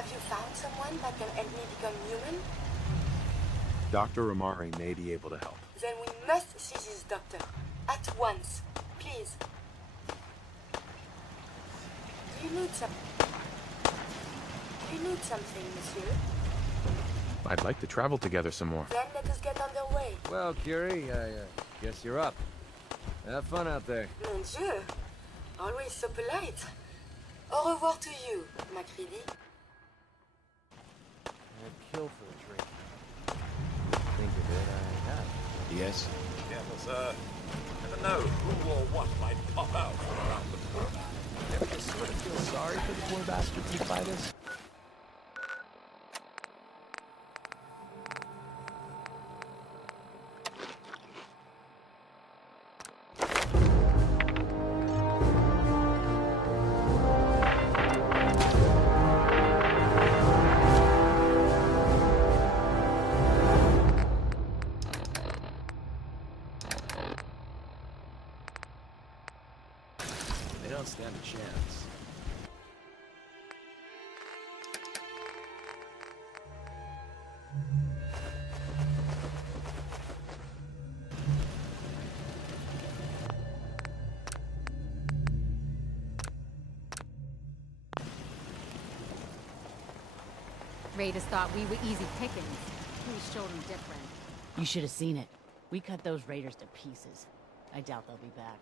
Have you found someone that can help me become human? Dr. Amari may be able to help. Then we must see this doctor. At once. please. Do you need something, monsieur? I'd like to travel together some more. Then let us get underway. Well, Curie, I guess you're up. Have fun out there. Mon Dieu! Always so polite. Au revoir to you, Macready. I'd kill for a drink. Think of it, I have. Yes? Careful, sir. Never know who or what might pop out from around the corner. Ever just sort of feel sorry for the poor bastards who fight us? They don't stand a chance. Raiders thought we were easy pickings. We showed them different. You should have seen it. We cut those raiders to pieces. I doubt they'll be back.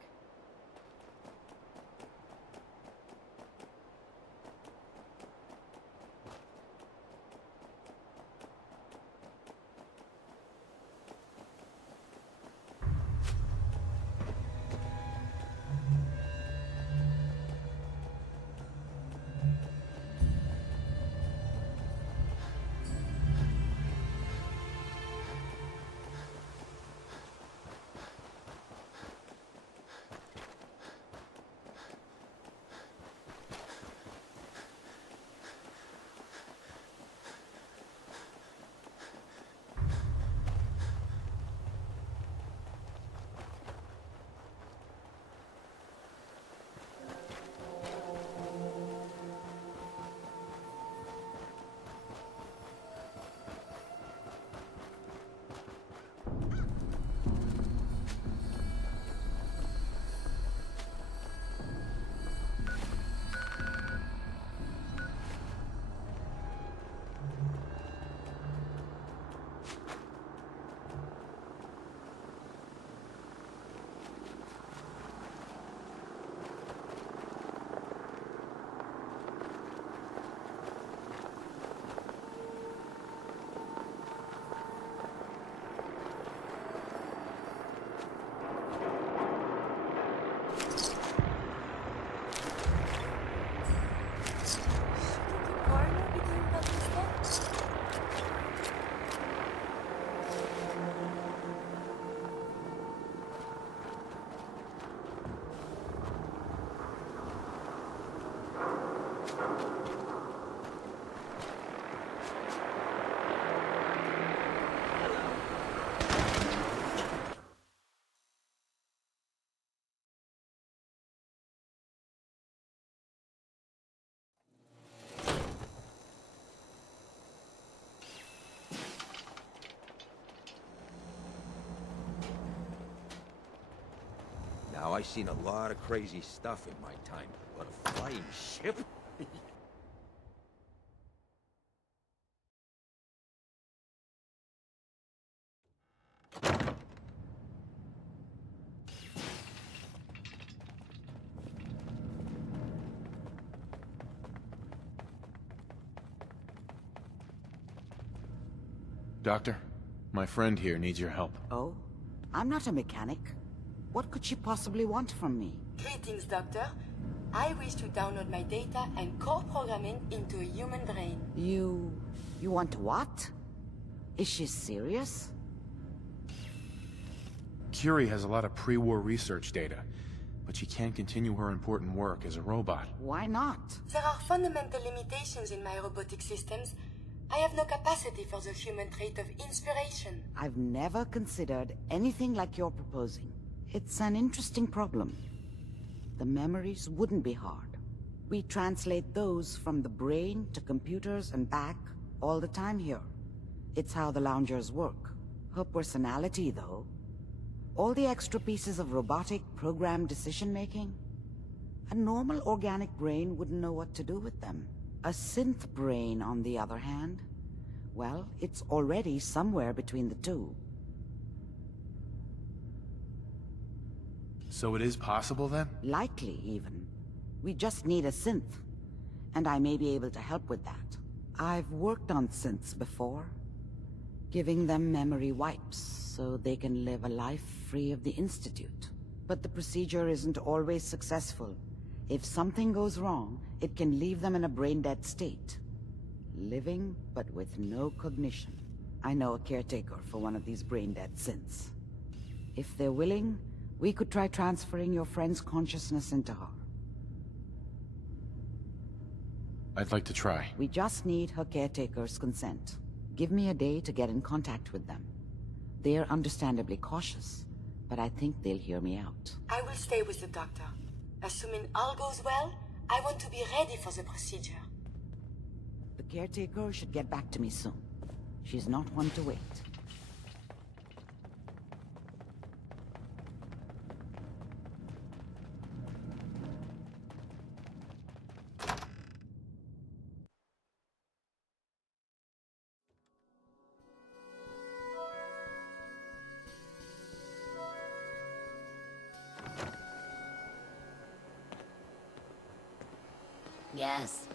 Now, I've seen a lot of crazy stuff in my time, but a flying ship? Doctor, my friend here needs your help. Oh? I'm not a mechanic. What could she possibly want from me? Greetings, Doctor. I wish to download my data and core programming into a human brain. You want what? Is she serious? Curie has a lot of pre-war research data, but she can't continue her important work as a robot. Why not? There are fundamental limitations in my robotic systems. I have no capacity for the human trait of inspiration. I've never considered anything like you're proposing. It's an interesting problem. The memories wouldn't be hard. We translate those from the brain to computers and back all the time here. It's how the loungers work. Her personality, though, All the extra pieces of robotic, programmed decision-making? A normal organic brain wouldn't know what to do with them. A synth brain, on the other hand, well, it's already somewhere between the two. So it is possible, then? Likely, even. We just need a synth. And I may be able to help with that. I've worked on synths before. Giving them memory wipes, so they can live a life free of the Institute. But the procedure isn't always successful. If something goes wrong, it can leave them in a brain-dead state. Living, but with no cognition. I know a caretaker for one of these brain-dead synths. If they're willing, we could try transferring your friend's consciousness into her. I'd like to try. We just need her caretaker's consent. Give me a day to get in contact with them. They're understandably cautious, but I think they'll hear me out. I will stay with the doctor. Assuming all goes well, I want to be ready for the procedure. The caretaker should get back to me soon. She's not one to wait. Yes.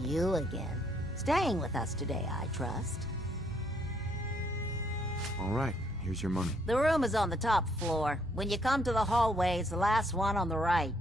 You again. Staying with us today, I trust. All right, here's your money. The room is on the top floor. When you come to the hallway, it's the last one on the right.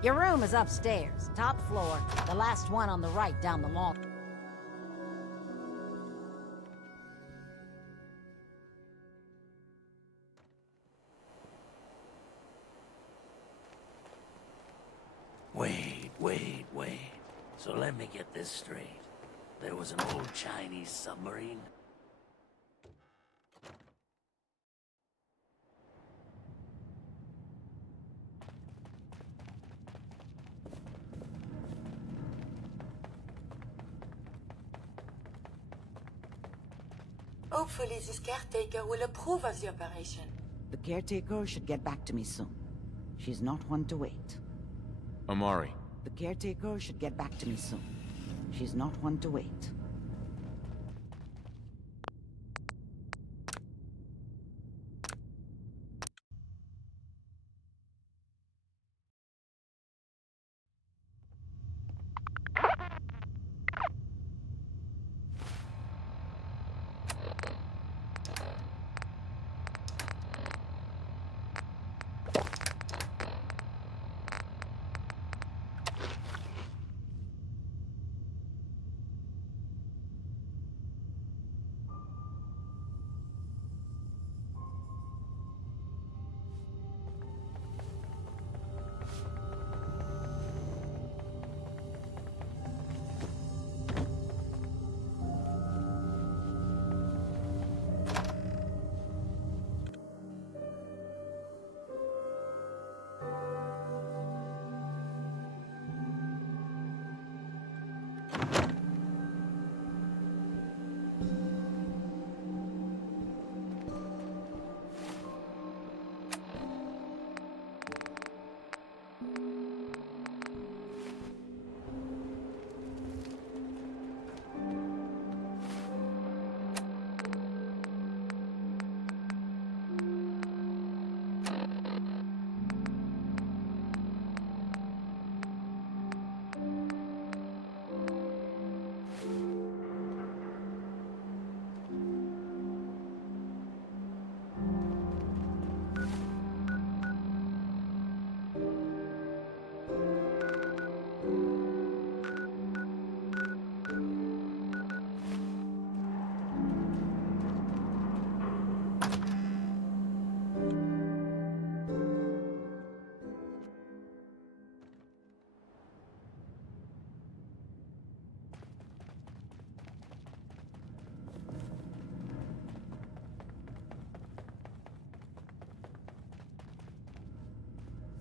Your room is upstairs, top floor, the last one on the right down the long... Wait. So let me get this straight. There was an old Chinese submarine? Hopefully this caretaker will approve of the operation. The caretaker should get back to me soon. She's not one to wait. Amari. The caretaker should get back to me soon. She's not one to wait.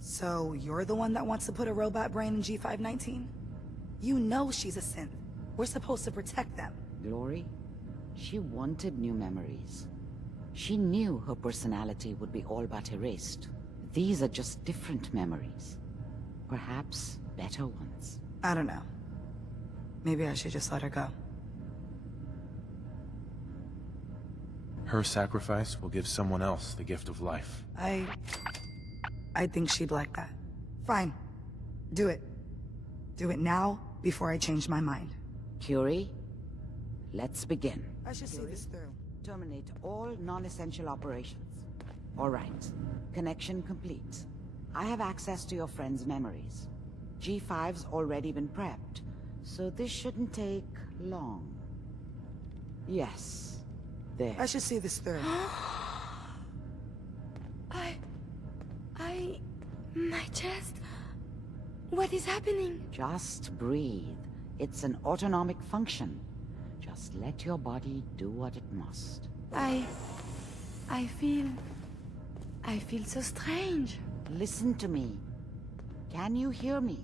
So, you're the one that wants to put a robot brain in G519? You know she's a synth. We're supposed to protect them. Glory, she wanted new memories. She knew her personality would be all but erased. These are just different memories. Perhaps better ones. I don't know. Maybe I should just let her go. Her sacrifice will give someone else the gift of life. I think she'd like that. Fine. Do it. Do it now, before I change my mind. Curie, let's begin. I should see this through. Terminate all non-essential operations. All right. Connection complete. I have access to your friend's memories. G5's already been prepped, so this shouldn't take long. Yes. There. I should see this through. My chest... What is happening? Just breathe. It's an autonomic function. Just let your body do what it must. I feel so strange. Listen to me. Can you hear me?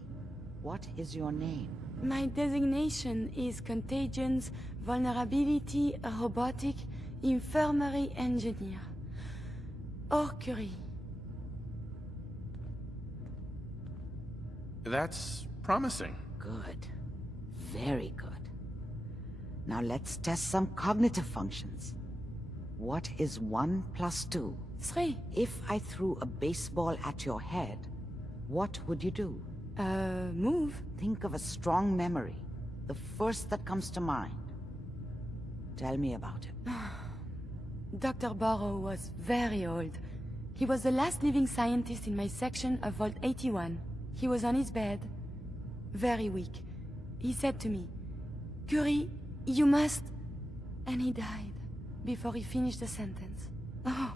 What is your name? My designation is Contagions, Vulnerability, Robotic, Infirmary Engineer. Or Curie. That's promising. Good. Very good. Now let's test some cognitive functions. What is 1 + 2? 3. If I threw a baseball at your head, what would you do? Move. Think of a strong memory. The first that comes to mind. Tell me about it. Dr. Burrow was very old. He was the last living scientist in my section of Vault 81. He was on his bed, very weak. He said to me, "Curie, you must..." And he died before he finished the sentence. Oh,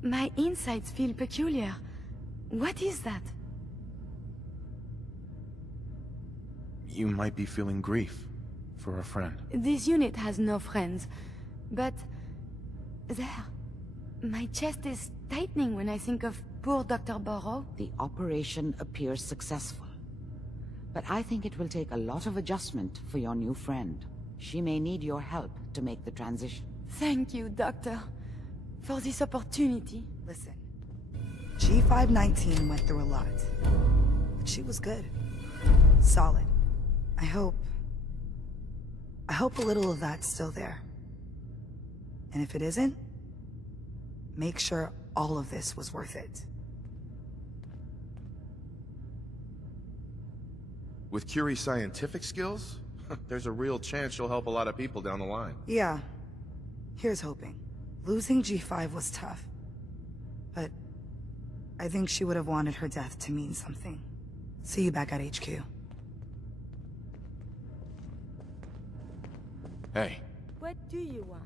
my insides feel peculiar. What is that? You might be feeling grief for a friend. This unit has no friends, but... There. My chest is tightening when I think of poor Dr. Burrow. The operation appears successful. But I think it will take a lot of adjustment for your new friend. She may need your help to make the transition. Thank you, Doctor, for this opportunity. Listen, G519 went through a lot, but she was good. Solid. I hope a little of that's still there. And if it isn't, make sure all of this was worth it. With Curie's scientific skills, there's a real chance she'll help a lot of people down the line. Yeah. Here's hoping. Losing G5 was tough, but I think she would have wanted her death to mean something. See you back at HQ. Hey. What do you want?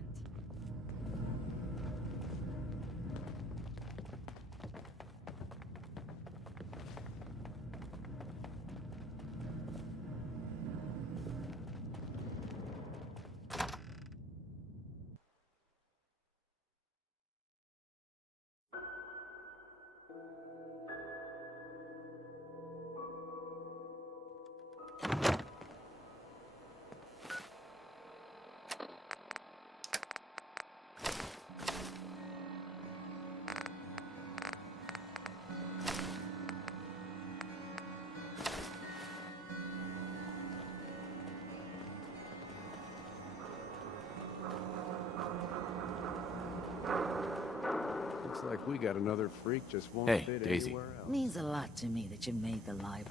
Looks like we got another freak just won't Hey, fit Daisy. anywhere else. Means a lot to me that you made the library.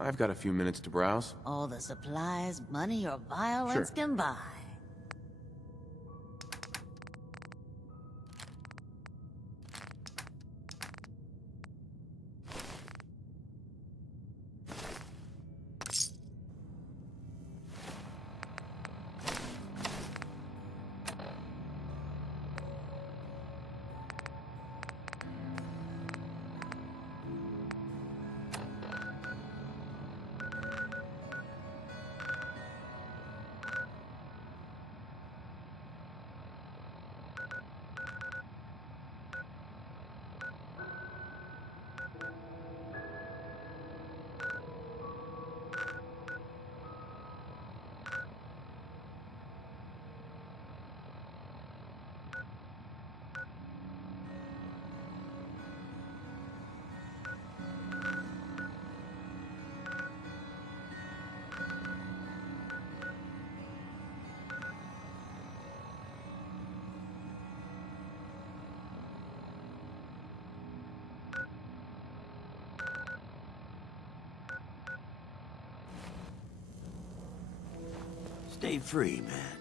I've got a few minutes to browse. All the supplies, money, or violence Sure. can buy. Stay free, man.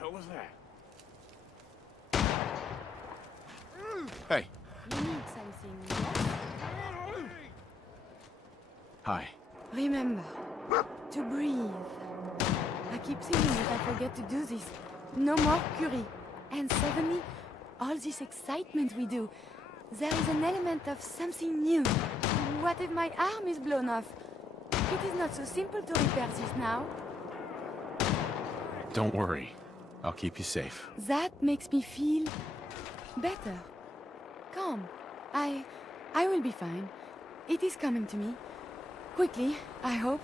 What was that? Hey. You need something, yes? Hi. Remember, to breathe. I keep thinking that I forget to do this. No more Curie. And suddenly, all this excitement we do, there is an element of something new. What if my arm is blown off? It is not so simple to repair this now. Don't worry. I'll keep you safe. That makes me feel better. Calm. I will be fine. It is coming to me. Quickly, I hope.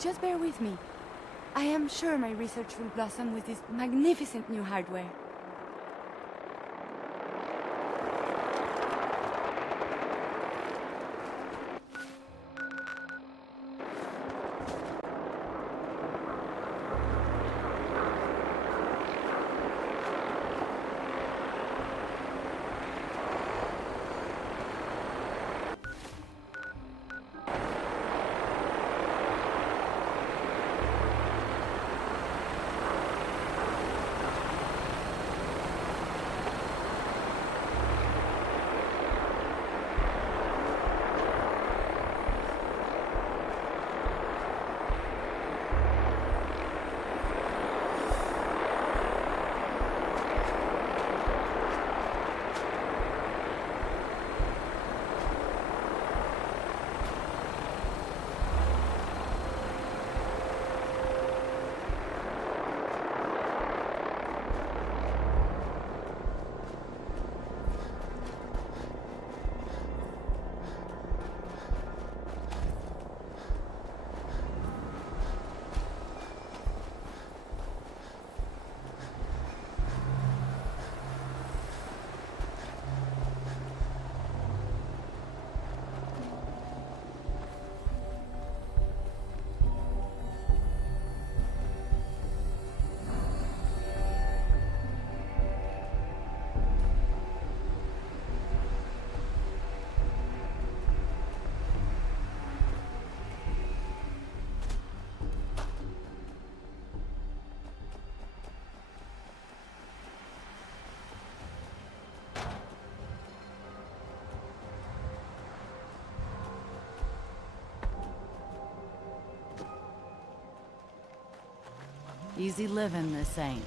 Just bear with me. I am sure my research will blossom with this magnificent new hardware. Easy living, this ain't.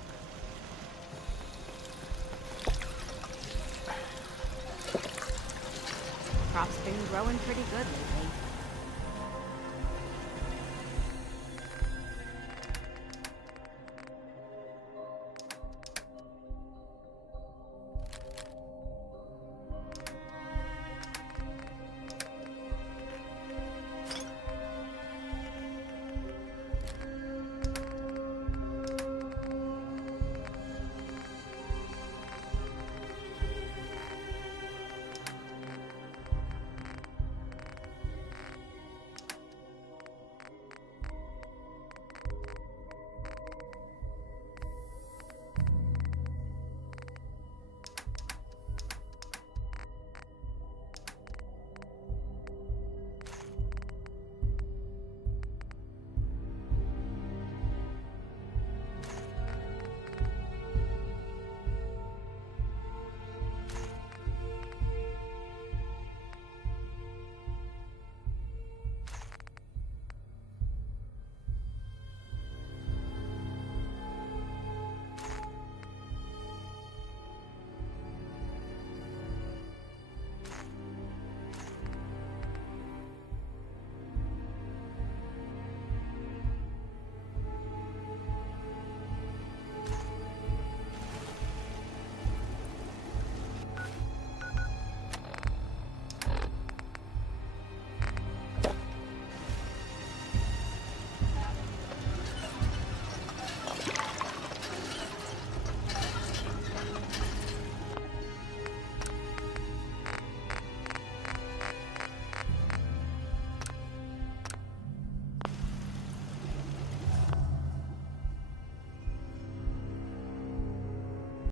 Crops been growing pretty good lately.